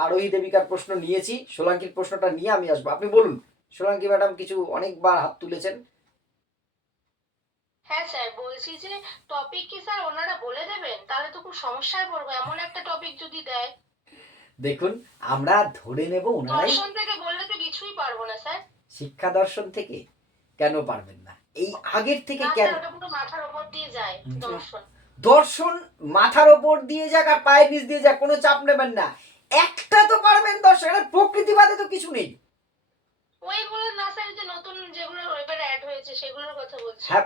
আরোহী দেবিকার প্রশ্ন নিয়েছি, সোলাঙ্কির প্রশ্নটা নিয়ে আমি আসবো। আপনি বলুন সোলাঙ্কি ম্যাডাম, কিছু অনেকবার হাত তুলেছেন। হ্যাঁ স্যার, বলছি যে টপিক কি স্যার ওনারা বলে দেবেন? তাহলে তো খুব সমস্যায় পড়বো, এমন একটা টপিক যদি দেয়। দেখুন আমরা ধরে নেব ওনারাই দর্শন থেকে বললে তো কিছুই পারবো না স্যার। শিক্ষা দর্শন থেকে কেন পারবেন না, এই আগের থেকে না কেন? স্যার, ওটা পুরো মাথার উপর দিয়ে যায় দর্শন। দর্শন মাথার ওপর দিয়ে যাক আর পায়ের নিচ দিয়ে যাক, কোনো চাপ নেবেন না, একটা তো পারবেন দর্শন। প্রকৃতিবাদে তো কিছু নেই। ওইগুলো না স্যার, যে নতুন যেগুলো এবারে অ্যাড হয়েছে সেগুলোর কথা বলছি। হ্যাঁ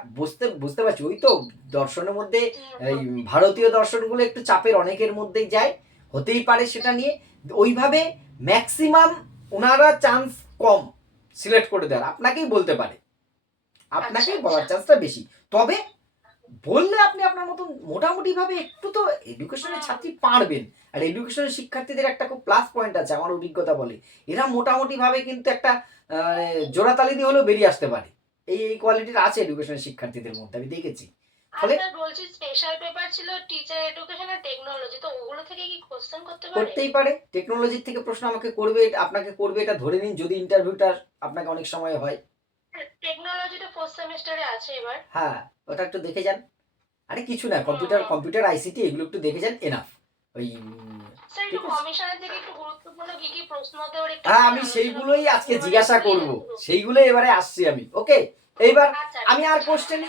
বুঝতে পারছি, ওই তো দর্শনের মধ্যে এই ভারতীয় দর্শনগুলো একটু চাপের অনেকের মধ্যেই যায়, হতেই পারে সেটা নিয়ে। ওইভাবে ম্যাক্সিমাম ওনারা চান্স কম সিলেক্ট করে দেওয়ার, আপনাকেই বলতে পারে, আপনাকেই বলার চান্সটা বেশি। তবে বললে আপনি আপনার মতন মোটামুটি ভাবে একটু তো এডুকেশনের ছাত্রী পারবেন। আর এডুকেশনের শিক্ষার্থীদের একটা খুব প্লাস পয়েন্ট আছে, আমার অভিজ্ঞতা বলে, এরা মোটামুটি ভাবে কিন্তু একটা জোড়াতালি দিয়ে হলেও বেরিয়ে আসতে পারে। এই কোয়ালিটির আছে এডুকেশনের শিক্ষার্থীদের মধ্যে, আমি দেখেছি। ফলে স্যার বলছি স্পেশাল পেপার ছিল টিচার এডুকেশন আর টেকনোলজি, তো ওগুলো থেকে কি কোশ্চেন করতে পারে? করতেই পারে, টেকনোলজির থেকে প্রশ্ন আপনাকে করবে, এটা ধরে নিন, যদি ইন্টারভিউটা আপনাকে অনেক সময় হয়। টেকনোলজিটা 4th সেমিস্টারে আছে এবার। হ্যাঁ ওটা একটু দেখে যান। আরে কিছু না, কম্পিউটার আইসিটি এগুলো একটু দেখে যান, এনাফ। ওই স্যার একটু কমিশনের থেকে একটু গুরুত্বপূর্ণ কি কি প্রশ্ন দেওয়ার একটু হ্যাঁ আমি সেইগুলোই আজকে জিজ্ঞাসা করব, সেইগুলোই এবারে আসছি আমি। ওকে, এইবার আমি আর কোশ্চেন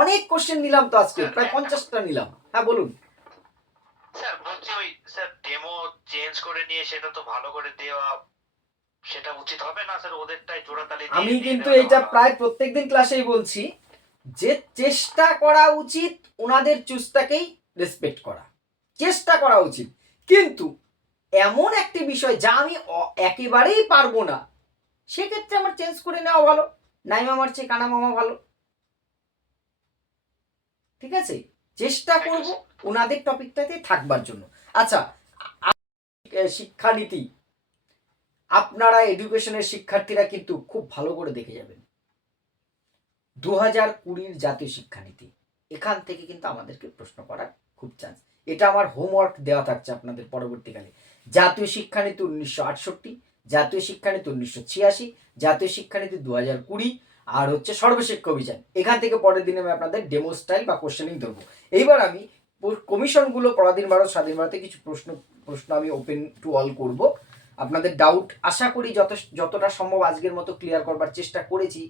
অনেক কোশ্চেন নিলাম তো আজকে, প্রায় 50টা নিলাম। হ্যাঁ বলুন। স্যার বলছি ওই স্যার ডেমো চেঞ্জ করে নিয়ে সেটা তো ভালো করে দেওয়া, সেটা উচিত হবে না স্যার? ওদেরটাই জোড়াতালি দিয়ে আমি দিয়ে কিন্তু দেওয়াটা এটা ভালো। প্রায় প্রত্যেকদিন ক্লাসেই বলছি যে চেষ্টা করা উচিত ওনাদের চুজটাকেই রেসপেক্ট করা, চেষ্টা করা উচিত। কিন্তু এমন একটি বিষয় যা আমি একেবারেই পারবো না, সেক্ষেত্রে আমার চেঞ্জ করে নেওয়া ভালো। নাই মামার চেয়ে কানা মামা ভালো, ঠিক আছে? চেষ্টা করব ওনাদের টপিকটাতে থাকবার জন্য। আচ্ছা, শিক্ষানীতি আপনারা এডুকেশনের শিক্ষার্থীরা কিন্তু খুব ভালো করে দেখে যাবেন। 2020 জাতীয় শিক্ষানীতি, এখান থেকে কিন্তু আমাদেরকে প্রশ্ন করার খুব চান্স। এটা আমার হোমওয়ার্ক দেওয়া থাকছে আপনাদের পরবর্তীকালে। জাতীয় শিক্ষানীতি 1968, জাতীয় শিক্ষানীতি 1986, জাতীয় শিক্ষানীতি 2020, আর হচ্ছে সর্বশিক্ষা অভিযান। এখান থেকে পরের দিনে আমি আপনাদের ডেমো স্টাইল বা কোশ্চেনিং ধরবো। এইবার আমি কমিশনগুলো, পরাধীন ভারত, স্বাধীন ভারতে কিছু প্রশ্ন আমি ওপেন টু অল করব। আপনাদের ডাউট আশা করি যতটা সম্ভব আজকের মতো ক্লিয়ার করবার চেষ্টা করেছি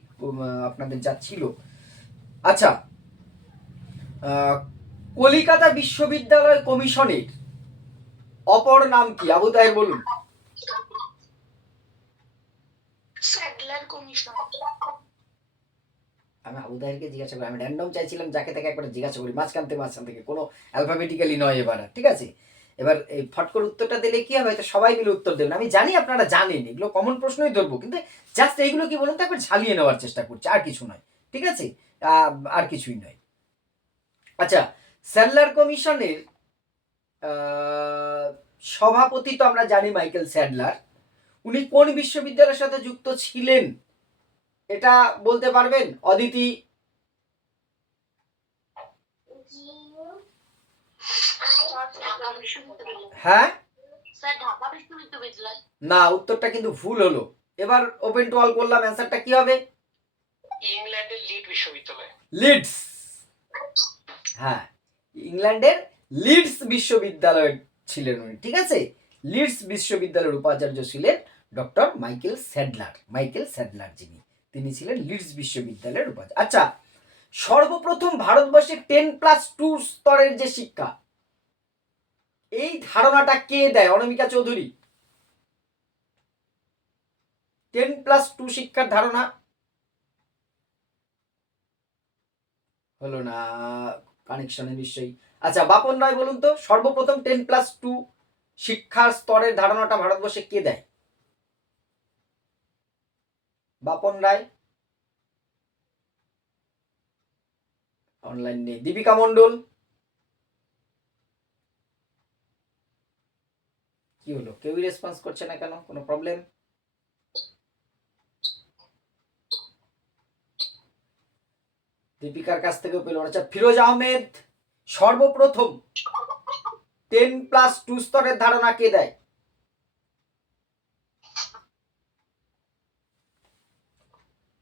আপনাদের যা ছিল। আচ্ছা, কলিকাতা বিশ্ববিদ্যালয় কমিশনের অপর নাম কি? আবু তাহের বলুন। Sadler commission. আমি আবু তাহেরকে জিজ্ঞাসা করি, আমি র্যান্ডম চাইছিলাম যাকে তাকে একবার জিজ্ঞাসা করি, মাঝখান থেকে কোনো অ্যালফাবেটিক্যালি নয় এবার, ঠিক আছে? এবার এই ফট করে উত্তরটা দিলে কি হবে, হয়তো সবাই মিলে উত্তর দেবেন। আমি জানি আপনারা জানেন, এগুলো কমন প্রশ্নই ধরবো, কিন্তু জাস্ট এইগুলো কি বলুন তো একবার ঝালিয়ে নেওয়ার চেষ্টা করছি, আর কিছু নয়, ঠিক আছে? আর কিছুই নয়। আচ্ছা, স্যাডলার কমিশনের সভাপতি তো আমরা জানি মাইকেল স্যাডলার। উনি কোন বিশ্ববিদ্যালয়ের সাথে যুক্ত ছিলেন এটা বলতে পারবেন? অদিতি? হ্যাঁ, স্যার ঢাকা বিশ্ববিদ্যালয়। না, উত্তরটা কিন্তু ভুল হলো। এবার ওপেন টু অল করলাম, অ্যান্সারটা কি হবে? ইংল্যান্ডের লিড বিশ্ববিদ্যালয়। লিডস। হ্যাঁ, ইংল্যান্ডের লিডস বিশ্ববিদ্যালয়ের ছিলেন উনি, ঠিক আছে? লিডস বিশ্ববিদ্যালয়ের উপাচার্য ছিলেন ডক্টর মাইকেল স্যাডলার তিনি ছিলেন লিডস বিশ্ববিদ্যালয়ের উপাচার্য। আচ্ছা, সর্বপ্রথম ভারতবর্ষে 10+2 স্তরের যে শিক্ষা, এই ধারণাটা কে দেয়? অনামিকা চৌধুরী। 10+2 শিক্ষার ধারণা হলো না, কানেকশনে নিশ্চয়ই। আচ্ছা, বাপন রায় বলুন তো, সর্বপ্রথম 10+2 শিক্ষার স্তরের ধারণাটা ভারতবর্ষে কে দেয়? বাপন রায় অনলাইন নেই। দীপিকা মন্ডল? কি হলো, কেউই রেসপন্স করছে না কেন? কোনো প্রবলেম? দীপিকার কাছ থেকেও পেল। আচ্ছা, ফিরোজ আহমেদ, সর্বপ্রথম 10+2 স্তরের ধারণা কে দেয়?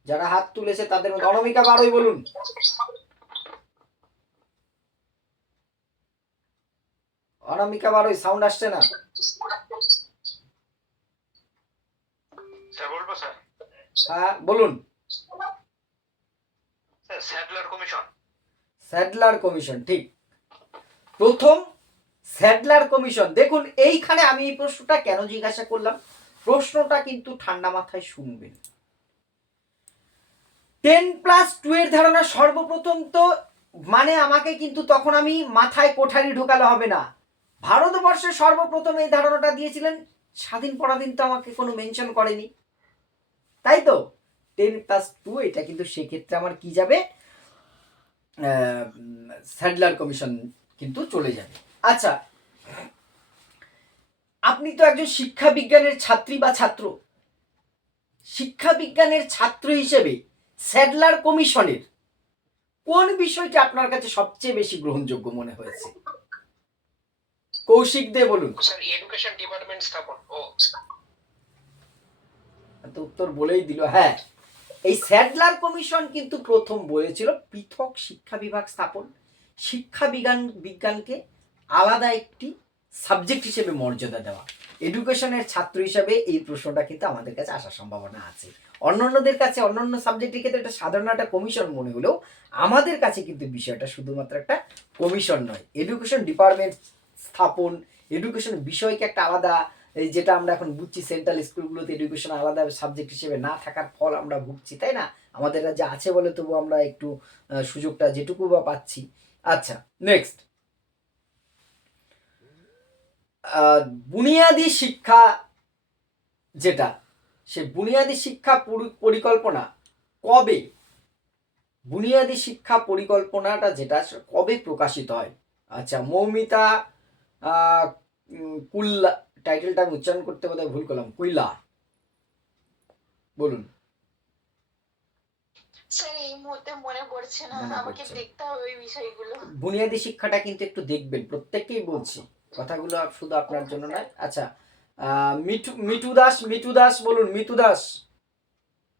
যারা হাত তুলেছে তাদের মধ্যে অনামিকা বারোই বলুন। অনামিকা বারোই, সাউন্ড আসছে না। স্যার বলবো স্যার? হ্যাঁ বলুন। Sir Sadler commission. Sadler commission, ঠিক। প্রথম স্যাডলার কমিশন। দেখুন, এইখানে আমি এই প্রশ্নটা কেন জিজ্ঞাসা করলাম, প্রশ্নটা কিন্তু ঠান্ডা মাথায় শুনবেন। 10+2 এর ধারণা সর্বপ্রথম তো মানে আমাকে কিন্তু তখন আমি মাথায় কোঠারি ঢোকালে হবে না। ভারতবর্ষে সর্বপ্রথম এই ধারণাটা দিয়েছিলেন স্বাধীন পরাধীন, তো আমাকে কোনো মেনশন করেনি, তাই তো? 10+2 এটা কিন্তু সেক্ষেত্রে আমার কি যাবে, স্যাডলার কমিশন কিন্তু চলে যাবে। আচ্ছা, আপনি তো একজন শিক্ষা বিজ্ঞানের ছাত্রী বা ছাত্র। শিক্ষা বিজ্ঞানের ছাত্র হিসেবে স্যাডলার কমিশনের কোন বিষয়টি আপনার কাছে সবচেয়ে বেশি গ্রহণযোগ্য মনে হয়েছে? কৌশিক দে বলুন। স্যার এডুকেশন ডিপার্টমেন্ট স্থাপন। ও তো উত্তর বলেই দিল। হ্যাঁ, এই স্যাডলার কমিশন কিন্তু প্রথম বলেছিল পৃথক শিক্ষা বিভাগ স্থাপন, শিক্ষা বিজ্ঞানকে আলাদা একটি সাবজেক্ট হিসেবে মর্যাদা দেওয়া। এডুকেশনের ছাত্র হিসেবে এই প্রশ্নটা কিন্তু আমাদের কাছে আসার সম্ভাবনা আছে। অন্যান্যদের কাছে অন্যান্য সাবজেক্টের ক্ষেত্রে এটা সাধারণ একটা কমিশন মনে হলেও আমাদের কাছে কিন্তু বিষয়টা শুধুমাত্র একটা কমিশন নয়, এডুকেশন ডিপার্টমেন্ট স্থাপন, এডুকেশন বিষয়কে একটা আলাদা, এই যেটা আমরা এখন বুঝছি সেন্ট্রাল স্কুলগুলোতে এডুকেশন আলাদা সাবজেক্ট হিসেবে না থাকার ফল আমরা ভুগছি, তাই না? আমাদের রাজ্যে আছে বলে তবু আমরা একটু সুযোগটা যেটুকু বা পাচ্ছি। আচ্ছা, নেক্সট, বুনিয়াদী শিক্ষা যেটা, সে বুনিয়াদী শিক্ষা পরিকল্পনা কবে, বুনিয়াদী শিক্ষা পরিকল্পনাটা যেটা কবে প্রকাশিত হয়? আচ্ছা, মৌমিতা কুল্লা, টাইটেলটা আমি উচ্চারণ করতে বোধহয় ভুল করলাম, কুইলা বলুন। স্যার এই মুহূর্তে মনে পড়ছে না, মনে আমাকে পড়ছে। দেখতে হবে ওই বিষয়গুলো। বুনিয়াদী শিক্ষাটা কিন্তু একটু দেখবেন, প্রত্যেককেই বলছি, কথাগুলো শুধু আপনার জন্য নয়। আচ্ছা, মিঠু দাস বলুন। মিঠু দাস।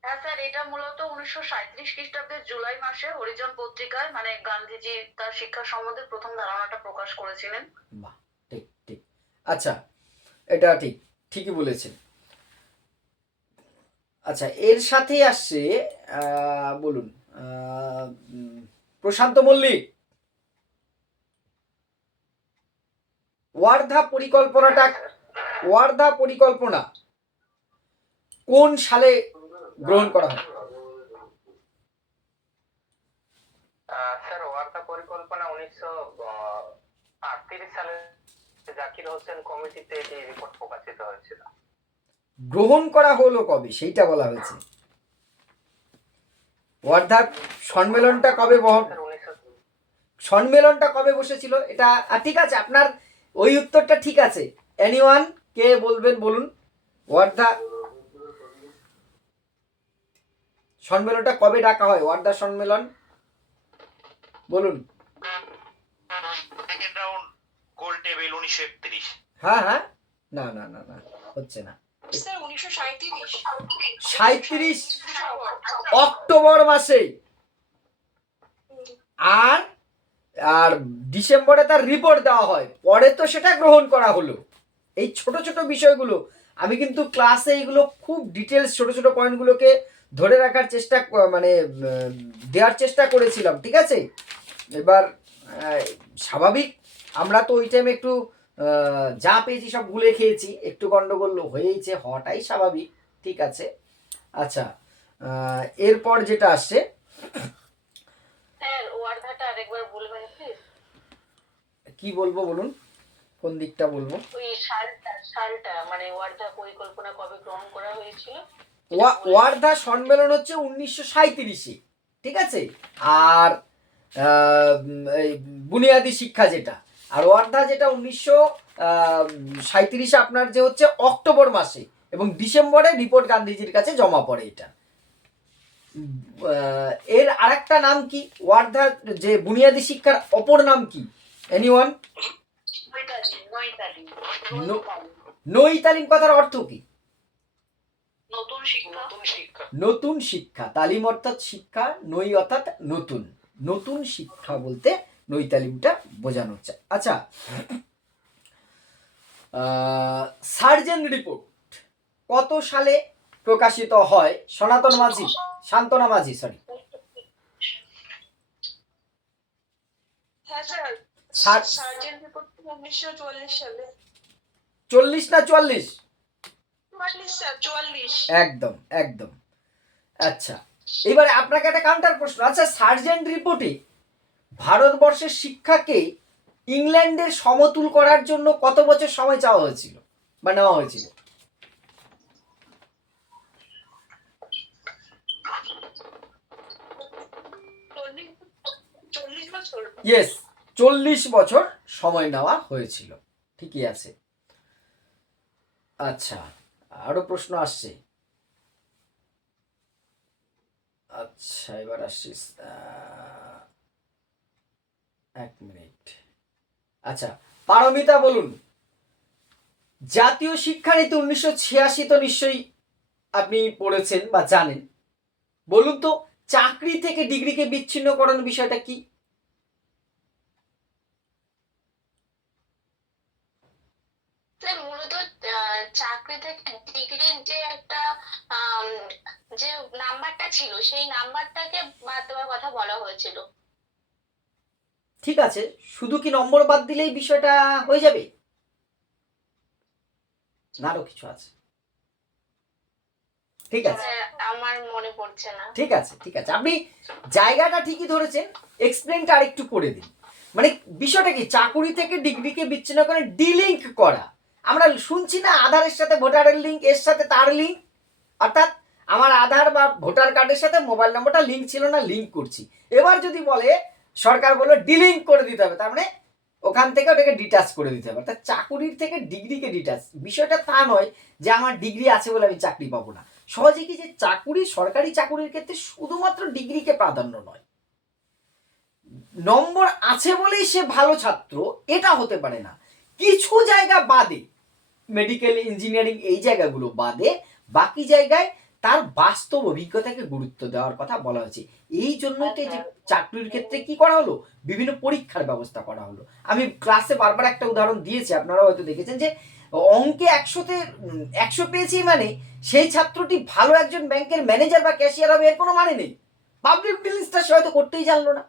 হ্যাঁ স্যার, এটা মূলত 1937 খ্রিস্টাব্দের জুলাই মাসে হরিজন পত্রিকায় মানে গান্ধীজি তার শিক্ষা সম্বন্ধে প্রথম ধারণাটা প্রকাশ করেছিলেন। বাহ, ঠিক ঠিক। আচ্ছা, এটা ঠিক ঠিকই বলেছেন। আচ্ছা, এর সাথেই আসছে বলুন প্রশান্ত মল্লিক, ওয়ার্ধা পরিকল্পনা কোন সালে গ্রহণ করা হয়? স্যার ওয়ার্ধা পরিকল্পনা 1938 সালে জাকির হোসেন কমিটিতে এই রিপোর্ট প্রকাশিত হয়েছিল। গ্রহণ করা হলো কবে সেইটা বলা হয়েছে। ওয়ার্ধা সম্মেলনটা কবে সম্মেলনটা কবে বসেছিল এটা ঠিক আছে, আপনার ওই উত্তরটা ঠিক আছে। এনিওয়ান কে বলবেন বলুন, ওয়ার্ধা সম্মেলনটা কবে ডাকা হয়? ওয়ার্ধা সম্মেলন বলুন। সেকেন্ড রাউন্ড গোল টেবিল 1931। হ্যাঁ হ্যাঁ, না না না না, হচ্ছে না। স্যার 1937 37 অক্টোবর মাসে, আর আর ডিসেম্বরে তার রিপোর্ট দেওয়া হয়, পরে তো সেটা গ্রহণ করা হলো। এই ছোট ছোট বিষয়গুলো আমি কিন্তু ক্লাসে এইগুলো খুব ডিটেলস ছোট ছোট পয়েন্টগুলোকে ধরে রাখার চেষ্টা মানে দেওয়ার চেষ্টা করেছিলাম, ঠিক আছে। এবার স্বাভাবিক আমরা তো ওই টাইমে একটু যা পেয়েছি সব ভুলে খেয়েছি, একটু গন্ডগোল হয়েইছে, হওয়াটাই স্বাভাবিক, ঠিক আছে। আচ্ছা, এরপর যেটা আসছে, স্যার ওয়ার্ধাটা আরেকবার বলবেন প্লিজ। কি বলবো বলুন, কোন দিকটা বলবো? ওই সালটা মানে ওয়ার্ধা পরিকল্পনা কবে গ্রহণ করা হয়েছিল? ওয়ার্ধা সম্মেলন হচ্ছে 1937-এ, ঠিক আছে। আর এই বুনিয়াদি শিক্ষা যেটা, আর ওয়ার্ধা যেটা 1937-এ আপনার যে হচ্ছে অক্টোবর মাসে, এবং ডিসেম্বরে রিপোর্ট গান্ধীজির কাছে জমা পড়ে। এটা এর আরেকটা নাম কি? ওয়ার্ধা যে বুনিয়াদি শিক্ষার অপর নাম কি? এনিওয়ান? নৈতালিম কথার অর্থ কি? নতুন শিক্ষা। তালিম অর্থাৎ শিক্ষা, নই অর্থাৎ নতুন। নতুন শিক্ষা বলতে নৈতালিমটা বোঝানো হচ্ছে। আচ্ছা, সার্জেন্ট রিপোর্ট কত সালে প্রকাশিত হয়? শান্তনা মাঝি সরি। হ্যাঁ স্যার, সার্জেন্ট রিপোর্ট 1944 সালে। 40 না 44? 44 স্যার, 44। একদম একদম। আচ্ছা, এবারে আপনাকে একটা কাউন্টার প্রশ্ন। আচ্ছা, সার্জেন্ট রিপোর্টে ভারতবর্ষের শিক্ষাকে ইংল্যান্ডের সমতুল করার জন্য কত বছর সময় চাওয়া হয়েছিল বা নেওয়া হয়েছিল? ইয়েস, 40 বছর সময় নেওয়া হয়েছিল, ঠিকই আছে। আচ্ছা, আরো প্রশ্ন আসছে। আচ্ছা, এবার আসছি, এক মিনিট। আচ্ছা, পারমিতা বলুন, জাতীয় শিক্ষানীতি 1986 তো নিশ্চয়ই আপনি পড়েছেন বা জানেন। বলুন তো, চাকরি থেকে ডিগ্রিকে বিচ্ছিন্নকরণ বিষয়টা কি? মূলত চাকরি থেকে ডিগ্রির যে একটা যে নাম্বারটা ছিল সেই নাম্বারটাকে বাদ দেওয়ার কথা বলা হয়েছিল। ঠিক আছে, শুধু কি নম্বর বাদ দিলেই বিষয়টা হয়ে যাবে? না, আরো কিছু আছে? ঠিক আছে, আমার মনে পড়ছে না। ঠিক আছে, ঠিক আছে, আপনি জায়গাটা ঠিকই ধরেছেন, এক্সপ্লেনটা আরেকটু করে দিন। মানে বিষয়টা কি, চাকুরি থেকে ডিগ্রিকে বিচ্ছিন্ন করে ডিলিঙ্ক করা। আমরা শুনছি না আধারের সাথে ভোটারের লিঙ্ক, এর সাথে তার লিঙ্ক, অর্থাৎ আমার আধার বা ভোটার কার্ডের সাথে মোবাইল নম্বরটা লিঙ্ক ছিল না, লিঙ্ক করছি। এবার যদি বলে সরকার বললো ডিলিঙ্ক করে দিতে হবে, তার মানে ওখান থেকে ওটাকে ডিটাচ করে দিতে হবে। অর্থাৎ চাকুরির থেকে ডিগ্রিকে ডিটাচ। বিষয়টা তা নয় যে আমার ডিগ্রি আছে বলে আমি চাকরি পাবো না। সহজে কি যে চাকুরি, সরকারি চাকুরির ক্ষেত্রে শুধুমাত্র ডিগ্রিকে প্রাধান্য নয়, নম্বর আছে বলেই সে ভালো ছাত্র এটা হতে পারে না। কিছু জায়গা বাদে, মেডিকেল, ইঞ্জিনিয়ারিং এই জায়গাগুলো বাদে বাকি জায়গায় তার বাস্তব অভিজ্ঞতাকে গুরুত্ব দেওয়ার কথা বলা হয়েছে। এই জন্যই তো যে চাকরির ক্ষেত্রে কি করা হলো, বিভিন্ন পরীক্ষার ব্যবস্থা করা হলো। আমি ক্লাসে বারবার একটা উদাহরণ দিয়েছি, আপনারা হয়তো দেখেছেন, যে অঙ্কে 100-তে 100 পেয়েছি মানে সেই ছাত্রটি ভালো একজন ব্যাংকের ম্যানেজার বা ক্যাশিয়ার হবে এর কোনো মানে নেই। পাবলিক ডিলিংসটা সে হয়তো করতেই জানলো না,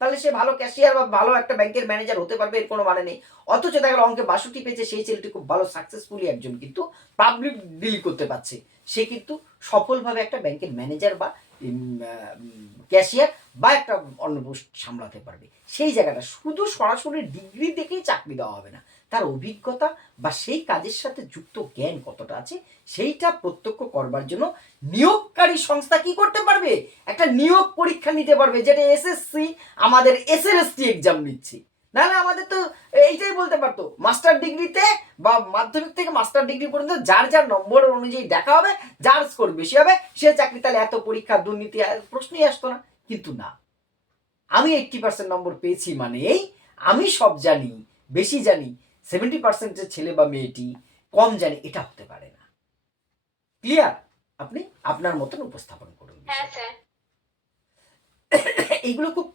তাহলে সে ভালো ক্যাশিয়ার বা ভালো একটা ব্যাংকের ম্যানেজার হতে পারবে এর কোনো মানে নেই। অথচ দেখা গেল অঙ্কে 62 পেয়েছে, সেই ছেলেটি খুব ভালো সাকসেসফুলি একজন কিন্তু পাবলিক ডিল করতে পারছে, সে কিন্তু সফলভাবে একটা ব্যাংকের ম্যানেজার বা ক্যাশিয়ার বা একটা অন্য পোস্ট সামলাতে পারবে। সেই জায়গাটা শুধু সরাসরি ডিগ্রি দেখেই চাকরি দেওয়া হবে না, তার অভিজ্ঞতা বা সেই কাজের সাথে যুক্ত জ্ঞান কতটা আছে সেইটা প্রত্যক্ষ করবার জন্য নিয়োগকারী সংস্থা কি করতে পারবে, একটা নিয়োগ পরীক্ষা নিতে পারবে, যেটা এসএসসি আমাদের এসএলএসটি এক্সাম নিচ্ছি। নাহলে আমাদের তো এইটাই বলতে পারতো মাস্টার ডিগ্রিতে বা মাধ্যমিক থেকে মাস্টার ডিগ্রি পর্যন্ত যার যার নম্বর অনুযায়ী দেখা হবে, যার স্কোর বেশি হবে সে চাকরি, তাহলে এত পরীক্ষা দুর্নীতি প্রশ্নই আসতো না। কিন্তু না, আমি 80% নম্বর পেয়েছি মানে আমি সব জানি, বেশি জানি, 70% ছেলে বা মেয়েটি কম জানি, এটা হতে পারে না। ক্লিয়ার? আপনি আপনার মতন উপস্থাপন করুন। হ্যাঁ স্যার। এইগুলো খুব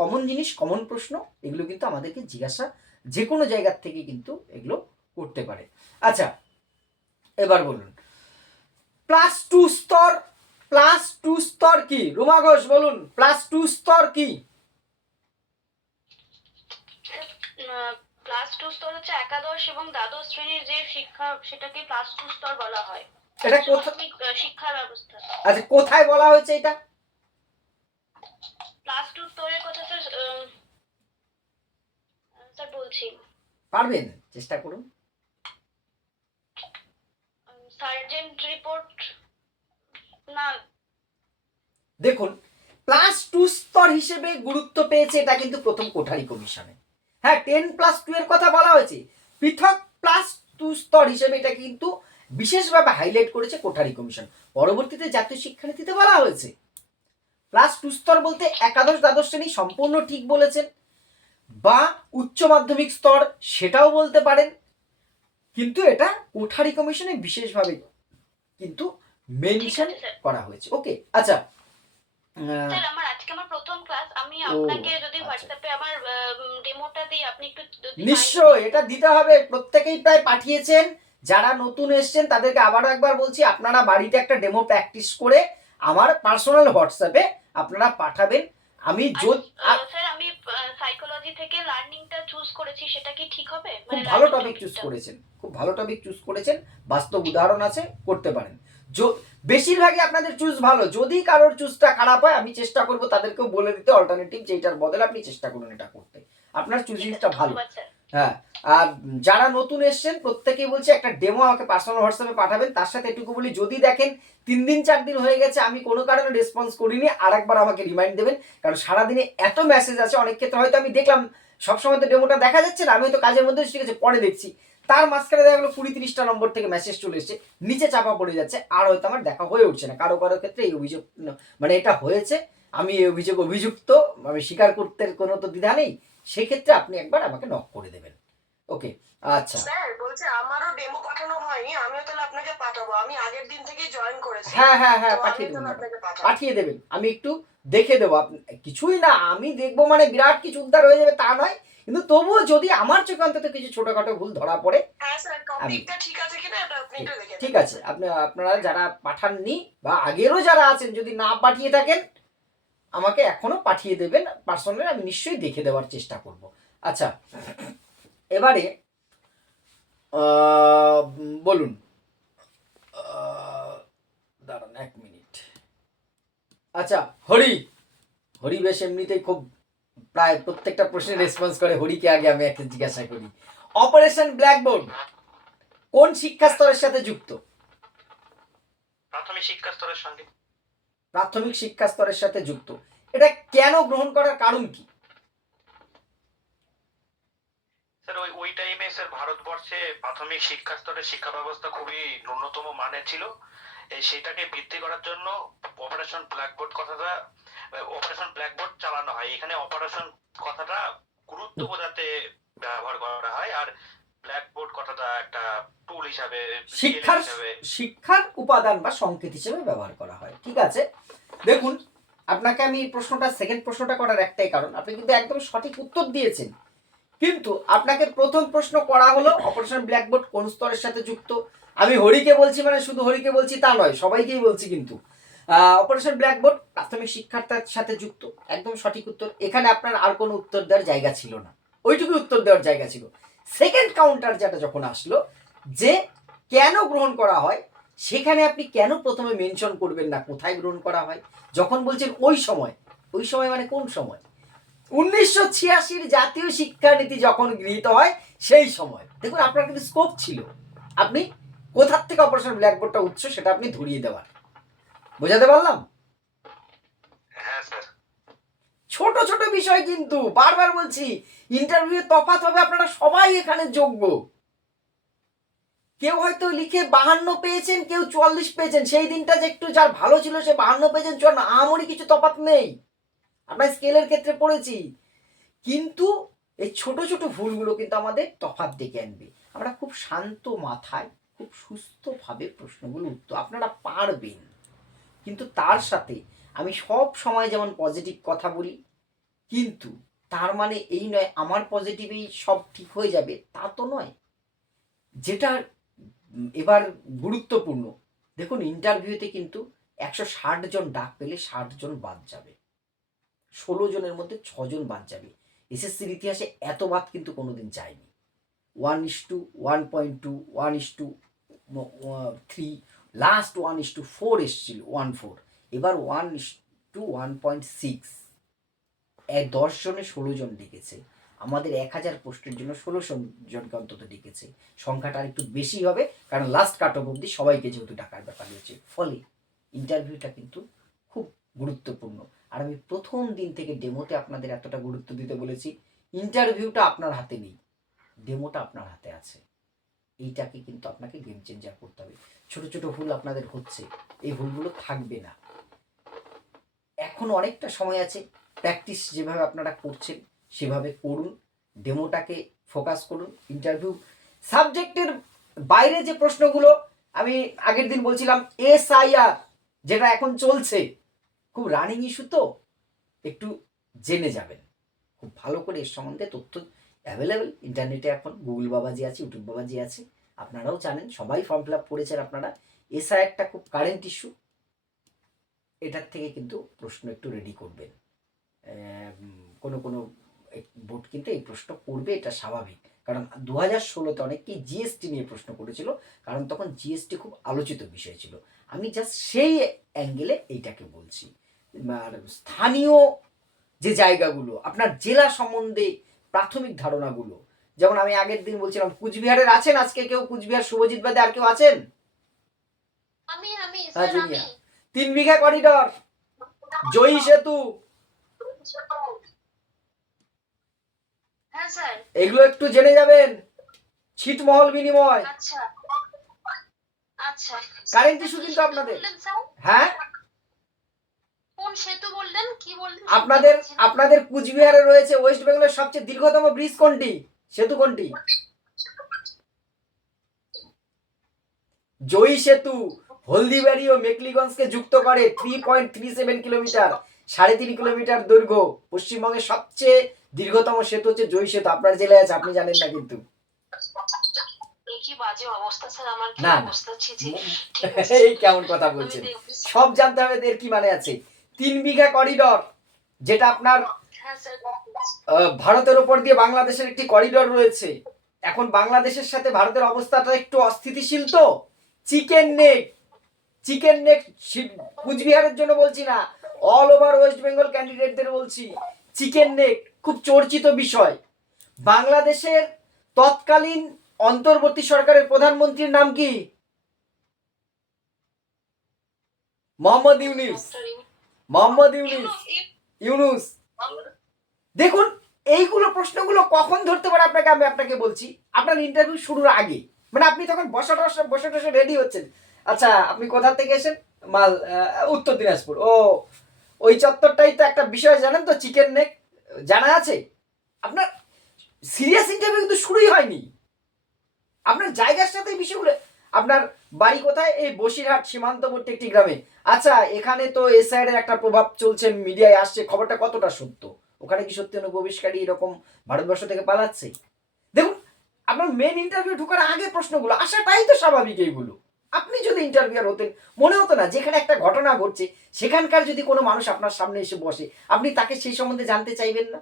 কমন জিনিস, কমন প্রশ্ন, এগুলো কিন্তু আমাদেরকে জিজ্ঞাসা যে কোনো জায়গার থেকে কিন্তু এগুলো করতে পারে। আচ্ছা, এবার বলুন +2 স্তর, +2 স্তর কি? রুমা ঘোষ বলুন +2 স্তর কি? +2 স্তর হচ্ছে একাদশ এবং দ্বাদশ শ্রেণীর যে শিক্ষা, সেটাকে +2 স্তর বলা হয়। এটা কোথায় প্রাথমিক শিক্ষা ব্যবস্থা। আচ্ছা কোথায় বলা হয়েছে এটা? +2 স্তরের কথা স্যার স্যার বলছি। পারবেন? চেষ্টা করুন। সার্জেন্ট রিপোর্ট না, দেখুন +2 স্তর হিসেবে গুরুত্ব পেয়েছে এটা কিন্তু প্রথম কোঠারি কমিশনে। হ্যাঁ, 10+2 এর কথা বলা হয়েছে, পৃথক +2 স্তর হিসেবে এটা কিন্তু বিশেষভাবে হাইলাইট করেছে কোঠারি কমিশন। পরবর্তীতে জাতীয় শিক্ষানীতিতে বলা হয়েছে +2 স্তর বলতে একাদশ দ্বাদশ শ্রেণী, সম্পূর্ণ ঠিক বলেছেন, বা উচ্চ মাধ্যমিক স্তর সেটাও বলতে পারেন, কিন্তু এটা কোঠারি কমিশনে বিশেষভাবে কিন্তু মেনশন করা হয়েছে। ওকে, আচ্ছা স্যার আমার প্রথম ক্লাস, আমি ও, আপনাকে যদি আচ্ছা। হোয়াটসঅ্যাপে আমার ডেমোটা দিই, আপনি একটু যদি নিশ্চয় এটা দিতে হবে, প্রত্যেকেই প্রায় পাঠিয়েছেন। যারা নতুন এসছেন তাদেরকে আবারও একবার বলছি, আপনারা বাড়িতে একটা ডেমো প্র্যাকটিস করে আমার পার্সোনাল হোয়াটসঅ্যাপে আপনারা পাঠাবেন। আমি স্যার আমি সাইকোলজি থেকে লার্নিংটা চুজ করেছি, সেটা কি ঠিক হবে? খুব ভালো টপিক চুজ করেছেন, খুব ভালো টপিক চুজ করেছেন, বাস্তব উদাহরণ আছে, করতে পারেন। বেশিরভাগই আপনাদের চুজ ভালো, যদি কারোর চুজটা খারাপ হয় আমি চেষ্টা করব তাদেরকেও বলে দিতে অল্টারনেটিভ, যেটার বদলে আপনি চেষ্টা করুন এটা করতে, আপনার চুজিংটা ভালো। হ্যাঁ, আর যারা নতুন এসছেন প্রত্যেকেই বলছি একটা ডেমো আমাকে পার্সোনাল হোয়াটসঅ্যাপে পাঠাবেন। তার সাথে এটুকু বলি, যদি দেখেন 3 দিন 4 দিন হয়ে গেছে আমি কোনো কারণে রেসপন্স করিনি, আরেকবার আমাকে রিমাইন্ড দেবেন, কারণ সারাদিনে এত মেসেজ আছে, অনেক ক্ষেত্রে হয়তো আমি দেখলাম সবসময় তো ডেমোটা দেখা যাচ্ছে না, আমি হয়তো কাজের মধ্যে ঠিক আছে পরে দেখছি, তার মাঝখানে দেখা গেলো 20-30টা নম্বর থেকে মেসেজ চলে এসছে, নিচে চাপা পড়ে যাচ্ছে, আর হয়তো আমার দেখা হয়ে উঠছে না। কারো কারো ক্ষেত্রে এই অভিযোগ মানে এটা হয়েছে, আমি এই অভিযুক্ত, আমি স্বীকার করতে কোনো তো দ্বিধা নেই, সেক্ষেত্রে আপনি একবার আমাকে নক করে দেবেন। ওকে, আচ্ছা স্যার বলছে আমারও ডেমো পাঠানো হয়নি, আমিও তাহলে আপনাকে পাঠাবো, আমি আগের দিন থেকেই জয়েন করেছি। হ্যাঁ হ্যাঁ হ্যাঁ, তো পাঠিয়ে আমি দেবেন, তাহলে আপনাকে পাঠাবো। পাঠিয়ে দেবেন, আমি একটু দেখে দেবো। কিছুই না, আমি দেখবো মানে বিরাট কিছু উদ্ধার হয়ে যাবে তা নয়, কিন্তু তবুও যদি আমার চোখে অন্তত কিছু ছোটখাটো ভুল ধরা পড়ে। হ্যাঁ স্যার, টপিকটা ঠিক আছে কিনা এটা আপনি একটু দেখে ঠিক আছে, আপনারা যারা পাঠাননি বা আগেরও যারা আছেন যদি না পাঠিয়ে থাকেন আমাকে এখনো পাঠিয়ে দেবেন পার্সোনালি, আমি নিশ্চয়ই দেখে দেওয়ার চেষ্টা করব। আচ্ছা, এবারে বলুন, দাঁড়ান 1 মিনিট। আচ্ছা, হরি বেশ এমনিতেই খুব প্রায় প্রত্যেকটা প্রশ্নের রেসপন্স করে, হরিকে আগে আমি একটা জিজ্ঞাসা করি, অপারেশন ব্ল্যাকবোর্ড কোন শিক্ষা স্তরের সাথে যুক্ত? প্রাথমিক শিক্ষা স্তরের সঙ্গে। প্রাথমিক শিক্ষা স্তরের সাথে যুক্ত, এটা কেন গ্রহণ করার কারণ কি? স্যার ওই টাইমে স্যার ভারতবর্ষে প্রাথমিক শিক্ষা স্তরের শিক্ষা ব্যবস্থা খুবই ন্যূনতম মানের ছিল, সেটাকে বৃদ্ধি করার জন্য অপারেশন ব্ল্যাকবোর্ড চালানো হয়। এখানে অপারেশন কথাটা গুরুত্ব বোঝাতে ব্যবহার করা হয়, আর ব্ল্যাকবোর্ড কথাটা একটা টুল হিসাবে, শিক্ষার উপাদান বা সংকেত হিসেবে ব্যবহার করা হয়। ঠিক আছে, দেখুন আপনাকে আমি প্রশ্নটা সেকেন্ড প্রশ্নটা করার একটাই কারণ, আপনি কিন্তু একদম সঠিক উত্তর দিয়েছেন, কিন্তু আপনাকে প্রথম প্রশ্ন করা হলো অপারেশন ব্ল্যাকবোর্ড কোন স্তরের সাথে যুক্ত। আমি হরিকে বলছি মানে শুধু হরিকে বলছি তা নয়, সবাইকেই বলছি। কিন্তু অপারেশন ব্ল্যাকবোর্ড প্রাথমিক শিক্ষার সাথে যুক্ত, একদম সঠিক উত্তর। এখানে আপনার আর কোনো উত্তর দেওয়ার জায়গা ছিল না, ওইটুকু উত্তর দেওয়ার জায়গা ছিল। সেকেন্ড কাউন্টার যেটা যখন আসলো যে কেন গ্রহণ করা হয়, সেখানে আপনি কেন প্রথমে মেনশন করবেন না কোথায় গ্রহণ করা হয়। যখন বলছেন ওই সময়, ওই সময় মানে কোন সময়? 1986 জাতীয় শিক্ষানীতি যখন গৃহীত হয় সেই সময়। দেখুন আপনার কিন্তু স্কোপ ছিল, আপনি কোথার থেকে অপারেশন ব্ল্যাকবোর্ডটা উৎস সেটা আপনি ধরিয়ে দেওয়ার। বোঝাতে পারলাম? হ্যাঁ স্যার। ছোট ছোট বিষয় কিন্তু, বারবার বলছি ইন্টারভিউ তফাৎ হবে, আপনারা সবাই এখানে যোগ্য। কেউ হয়তো লিখে 52 পেয়েছেন, কেউ 44 পেয়েছেন, সেই দিনটা যে একটু যার ভালো ছিল সে 52 পেয়েছেন 54, আমারই কিছু তফাৎ নেই। আপনার স্কেলের ক্ষেত্রে পড়েছি, কিন্তু এই ছোট ছোট ভুলগুলো কিন্তু আমাদের তফাৎ ডেকে আনবে। আমরা খুব শান্ত মাথায় খুব সুস্থভাবে প্রশ্নগুলো উত্তর আপনারা পারবেন। কিন্তু তার সাথে আমি সব সময় যেমন পজিটিভ কথা বলি, কিন্তু তার মানে এই নয় আমার পজিটিভেই সব ঠিক হয়ে যাবে, তা তো নয়। যেটা এবার গুরুত্বপূর্ণ, দেখুন ইন্টারভিউতে কিন্তু 160 জন ডাক পেলে 60 জন বাদ যাবে, 16 জনের মধ্যে 6 জন বাদ যাবে। এসএসসির ইতিহাসে এত বাদ কিন্তু কোনোদিন যায়নি। 1:1.2, 1:3, লাস্ট 1:4 এসেছিল, 1:4, এবার 1:1.6। 10 জনে 16 জন ডেকেছে। আমাদের 1000 পোস্টের জন্য 16 জনকে অন্তত ডেকেছে। সংখ্যাটা আর একটু বেশি হবে, কারণ লাস্ট কাট অফ অব্দি সবাইকে যেহেতু ডাকার ব্যাপার রয়েছে। ফলে ইন্টারভিউটা কিন্তু খুব গুরুত্বপূর্ণ। আর আমি প্রথম দিন থেকে ডেমোতে আপনাদের এতটা গুরুত্ব দিতে বলেছি। ইন্টারভিউটা আপনার হাতে নেই, ডেমোটা আপনার হাতে আছে। এইটাকে কিন্তু আপনাকে গেম চেঞ্জার করতে হবে। ছোট ছোট ভুল আপনাদের হচ্ছে, এই ভুলগুলো থাকবে না। এখন অনেকটা সময় আছে, প্র্যাকটিস যেভাবে আপনারা করছেন সেভাবে করুন, ডেমোটাকে ফোকাস করুন। ইন্টারভিউ সাবজেক্টের বাইরে যে প্রশ্নগুলো, আমি আগের দিন বলছিলাম SIR যেটা এখন চলছে, খুব রানিং ইস্যু, তো একটু জেনে যাবেন খুব ভালো করে। এর সম্বন্ধে তথ্য অ্যাভেলেবেল ইন্টারনেটে, এখন গুগল বাবাজি আছে, ইউটিউব বাবাজি আছে, আপনারাও জানেন, সবাই ফর্ম ফিল আপ করেছেন আপনারা। SIRটা খুব কারেন্ট ইস্যু, এটার থেকে কিন্তু প্রশ্ন একটু রেডি করবেন। কোনো কোনো বোর্ড কিন্তু এই প্রশ্ন করবে, এটা স্বাভাবিক। কারণ 2016-তে অনেকেই জিএসটি নিয়ে প্রশ্ন করেছিল, কারণ তখন জিএসটি খুব আলোচিত বিষয় ছিল। আমি জাস্ট সেই অ্যাঙ্গেলে এইটাকে বলছি। আর স্থানীয় যে জায়গাগুলো, আপনার জেলা সম্বন্ধে প্রাথমিক ধারণাগুলো, যেমন আমি আগের দিন বলছিলাম কুচবিহারের আছেন আজকে কেউ? কুচবিহার শুভজিৎ বাদে আর কেউ আছেন? আমি হ্যাঁ, স্যার জুনিয়া। 3 বিঘা করিডর, জয়ী সেতু, হ্যাঁ স্যার। এগুলো একটু জেনে যাবেন। ছিটমহল বিনিময়, আচ্ছা আচ্ছা। কারেন্ট ইস্যু কিন্তু আপনাদের। হ্যাঁ, কোন সেতু বললেন, কি বললেন? আপনাদের কুচবিহারে রয়েছে ওয়েস্ট বেঙ্গলের সবচেয়ে দীর্ঘতম ব্রিজ কোনটি, সেতু কোনটি? জয়ী সেতু হলদিবাড়ি ও মেকলিগঞ্জকে যুক্ত করে, 3.37 কিলোমিটার, 3.5 কিলোমিটার দৈর্ঘ্য। পশ্চিমবঙ্গের সবচেয়ে দীর্ঘতম সেতু হচ্ছে জয়ী সেতু, আপনার জেলায় আছে, আপনি জানেন না কিন্তু। কি বাজে অবস্থা স্যার, আমার কি না, অবস্থা, ছি ছি। এই কেমন কথা বলছেন, সব জানতে হবে, এর কি মানে আছে। 3 বিঘা করিডর, যেটা আপনার হ্যাঁ স্যার। ভারতের ওপর দিয়ে বাংলাদেশের একটি করিডর রয়েছে। এখন বাংলাদেশের সাথে ভারতের অবস্থাটা একটু অস্থিতিশীল, তো চিকেন নেক কুচবিহারের জন্য বলছি না, অল ওভার ওয়েস্ট বেঙ্গল ক্যান্ডিডেটদের বলছি। চিকেন নেক খুব চর্চিত বিষয়। বাংলাদেশের তৎকালীন অন্তর্বর্তী সরকারের প্রধানমন্ত্রীর নাম কি? মোহাম্মদ ইউনুস। দেখুন এইগুলো প্রশ্নগুলো কখন ধরতে পারে আপনাকে, আমি আপনাকে বলছি আপনার ইন্টারভিউ শুরুর আগে, মানে আপনি তখন বসে রেডি হচ্ছেন। আচ্ছা আপনি কোথা থেকে এসেন? উত্তর দিনাজপুর। ও, ওই চত্বরটাই তো একটা বিষয় জানেন তো, চিকেন নেক জানা আছে? আপনার সিরিয়াস ইন্টারভিউ কিন্তু শুরুই হয়নি, আপনার জায়গার সাথে বিষয়গুলো। আপনার বাড়ি কোথায়? এই বসিরহাট সীমান্তবর্তী একটি গ্রামে। আচ্ছা এখানে তো SIR এর একটা প্রভাব চলছে, মিডিয়ায় আসছে, খবরটা কতটা সত্য? ওখানে কি সত্যি অনুপ্রবেশকারী এরকম ভারতবর্ষ থেকে পালাচ্ছে? দেখুন, আপনার মেন ইন্টারভিউ ঢোকার আগে প্রশ্নগুলো আসাটাই তো স্বাভাবিক। এইগুলো আপনি যদি ইন্টারভিউয়ার হতেন, মনে হতো না যেখানে একটা ঘটনা ঘটছে সেখানকার যদি কোনো মানুষ আপনার সামনে এসে বসে, আপনি তাকে সেই সম্বন্ধে জানতে চাইবেন না?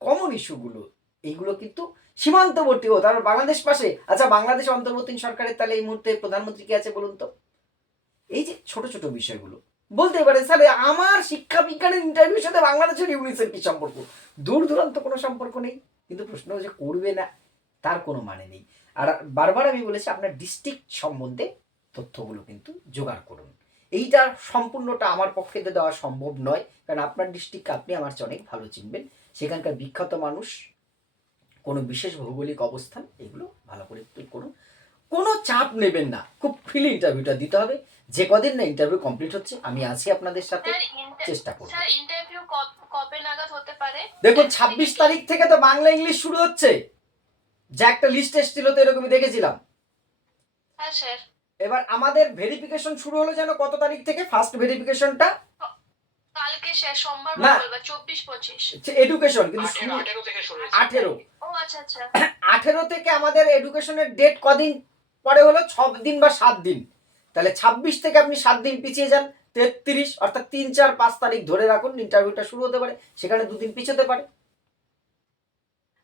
কমন ইস্যুগুলো এইগুলো কিন্তু সীমান্তবর্তী হতো। তারপর বাংলাদেশ পাশে, আচ্ছা বাংলাদেশ অন্তর্বর্তী সরকারের তাহলে এই মুহূর্তে প্রধানমন্ত্রী কে আছে বলুন তো? এই যে ছোট ছোট বিষয়গুলো বলতে পারে স্যার আমার শিক্ষা বিজ্ঞানের ইন্টারভিউর সাথে বাংলাদেশের ইউনিসের কি সম্পর্ক? দূর দূরান্ত কোনো সম্পর্ক নেই, কিন্তু প্রশ্ন যে করবে না তার কোনো মানে নেই। আর বারবার আমি বলেছি আপনার ডিস্ট্রিক্ট সম্বন্ধে তথ্যগুলো কিন্তু জোগাড় করুন। এইটা সম্পূর্ণটা আমার পক্ষে তো দেওয়া সম্ভব নয়, কারণ আপনার ডিস্ট্রিক্টকে আপনি আমার চেয়ে অনেক ভালো চিনবেন, সেখানকার বিখ্যাত মানুষ, কোনো বিশেষ ভৌগোলিক অবস্থান, এগুলো ভালো করে একটু করুন। কোনো চাপ নেবেন না, খুব ফ্রিলি ইন্টারভিউটা দিতে হবে। যে কদিন না ইন্টারভিউ কমপ্লিট হচ্ছে আমি আছি আপনাদের সাথে, চেষ্টা করব। স্যার ইন্টারভিউ কবে নাগাদ হতে পারে? দেখুন 26 তারিখ থেকে তো বাংলা ইংলিশ শুরু হচ্ছে, যা একটা লিস্ট এসেছিল তো এরকমই দেখেছিলাম। হ্যাঁ স্যার। এবার আমাদের ভেরিফিকেশন শুরু হলো যেন কত তারিখ থেকে? ফার্স্ট ভেরিফিকেশনটা কালকে স্যার, সোমবার না। মঙ্গলবার 24-25। এডুকেশন কিন্তু 18 থেকে শুরু হয়েছে। 18 ও আচ্ছা আচ্ছা। 18 থেকে আমাদের এডুকেশনের ডেট কদিন পরে হলো? 6 দিন বা 7 দিন। তাহলে 26 থেকে আপনি 7 দিন পিছিয়ে যান, 33, অর্থাৎ 3, 4, 5 তারিখ ধরে রাখুন ইন্টারভিউটা শুরু হতে পারে, সেখানে 2 দিন পিছোতে পারে।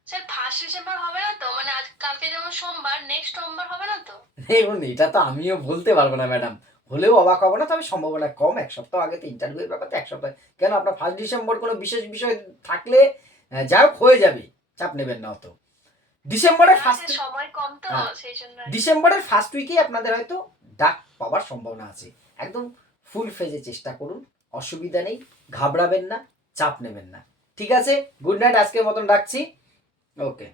স্যার 1 ডিসেম্বর হবে না তো? মানে আজ কালকে যেমন সোমবার, নেক্সট সোমবার হবে না তো? দেখুন এটা তো আমিও বলতে পারবো না ম্যাডাম, হলেও অবাক হবো না, তবে সম্ভাবনা কম। এক সপ্তাহ আগে তো ইন্টারভিউয়ের ব্যাপার, তো এক সপ্তাহ কেন? আপনার 1 ডিসেম্বর কোনো বিশেষ বিষয় থাকলে যা হোক হয়ে যাবে, চাপ নেবেন না অত। ডিসেম্বরের ফার্স্ট সময় কম তো হ্যাঁ। সেই জন্য। ডিসেম্বরের ফার্স্ট উইকেই আপনাদের হয়তো ডাক পাওয়ার সম্ভাবনা আছে। একদম ফুল ফেজে চেষ্টা করুন, অসুবিধা নেই, ঘাবড়াবেন না, চাপ নেবেন না। ঠিক আছে, গুড নাইট, আজকের মতন রাখছি। ওকে।